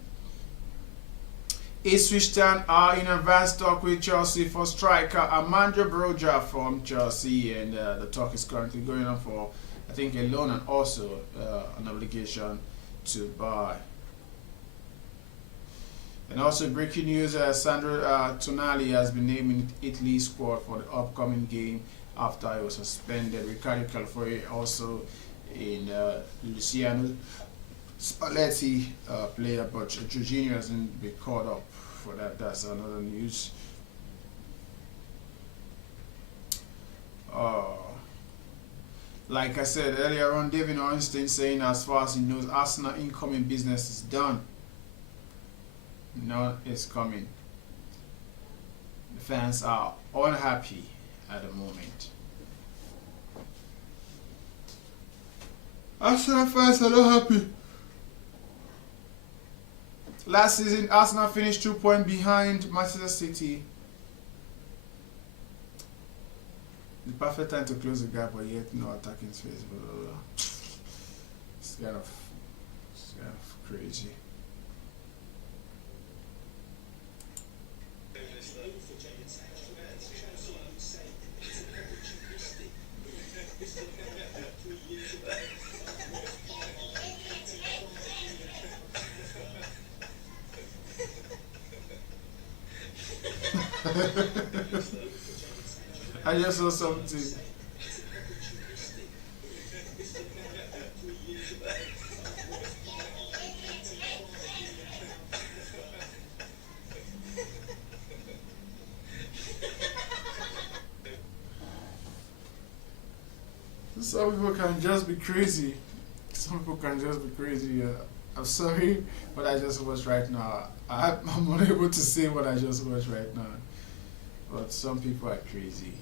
Ipswich Town are in advanced talk with Chelsea for striker Amanda Broja from Chelsea, and the talk is currently going on for, I think, a loan and also an obligation to buy. And also breaking news: Sandro Tonali has been named in Italy's squad for the upcoming game after he was suspended. Ricardo Calafori also in Luciano Spalletti player, but Jorginho hasn't been caught up for that. That's another news. Like I said earlier on, David Ornstein saying as far as he knows, Arsenal incoming business is done. None is coming. The fans are unhappy at the moment. Arsenal fans are not happy. Last season, Arsenal finished 2 points behind Manchester City. The perfect time to close the gap, but yet no attacking space. Blah, blah, blah. It's kind of crazy. I just saw something. Some people can just be crazy. Some people can just be crazy. I'm sorry, what I just watched right now. I'm unable to say what I just watched right now. But some people are crazy.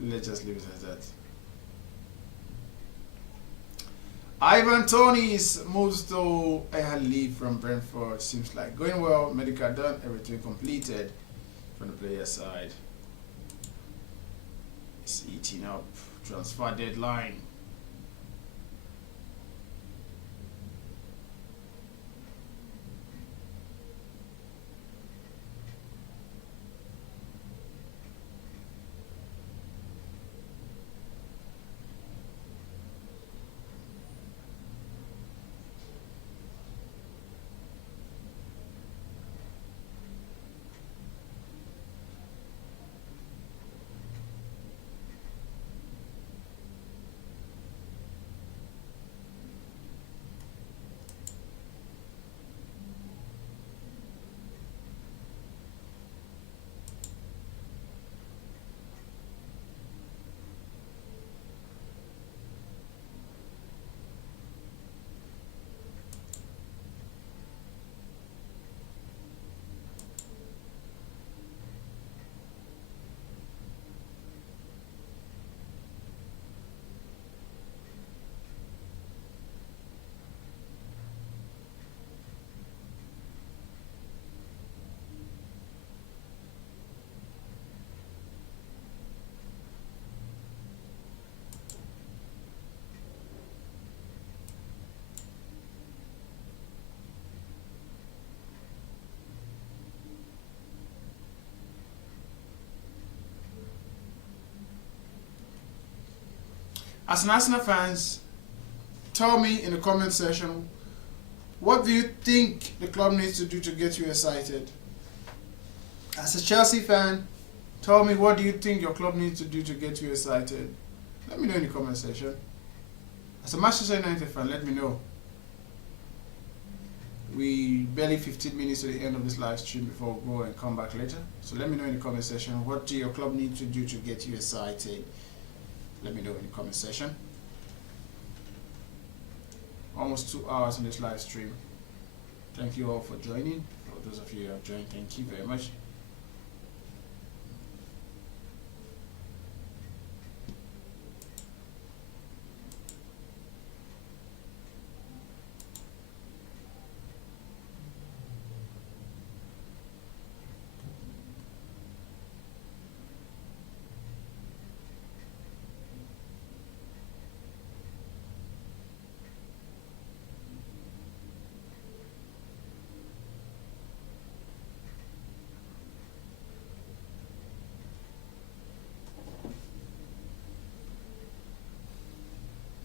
Let's just leave it at that. Ivan Toney's moves to Ehali from Brentford seems like going well. Medical done, everything completed from the player side. It's eating up. Transfer deadline. As an Arsenal fans, tell me in the comment section, what do you think the club needs to do to get you excited? As a Chelsea fan, tell me, what do you think your club needs to do to get you excited? Let me know in the comment section. As a Manchester United fan, let me know. We barely 15 minutes to the end of this live stream before we go and come back later. So let me know in the comment section, what do your club need to do to get you excited? Let me know in the comment section. Almost 2 hours on this live stream. Thank you all for joining. For those of you who have joined, thank you very much.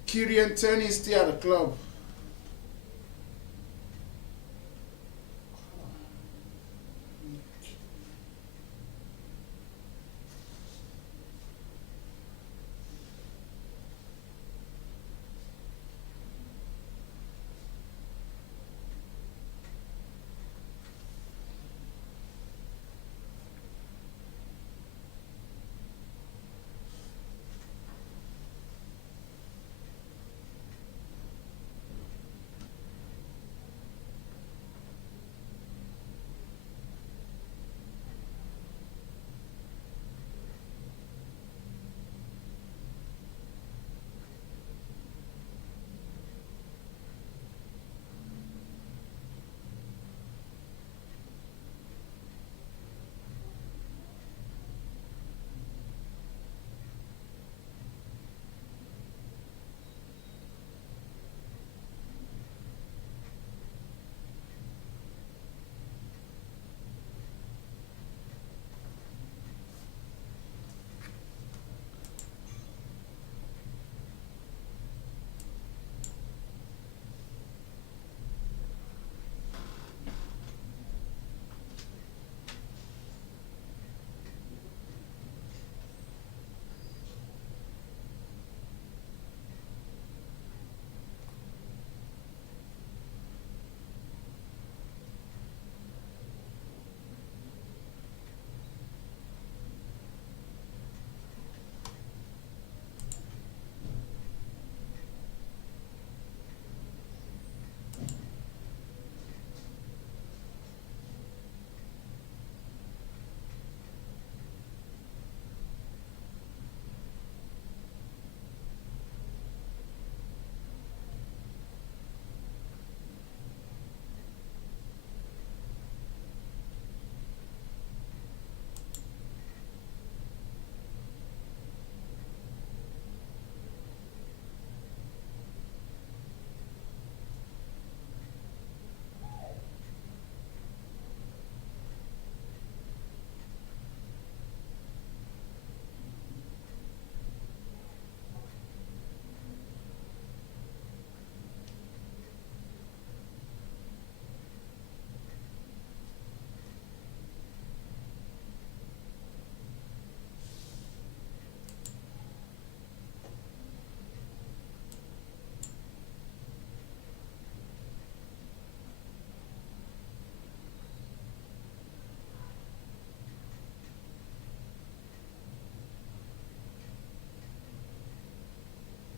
Kylian Tierney is still at the club.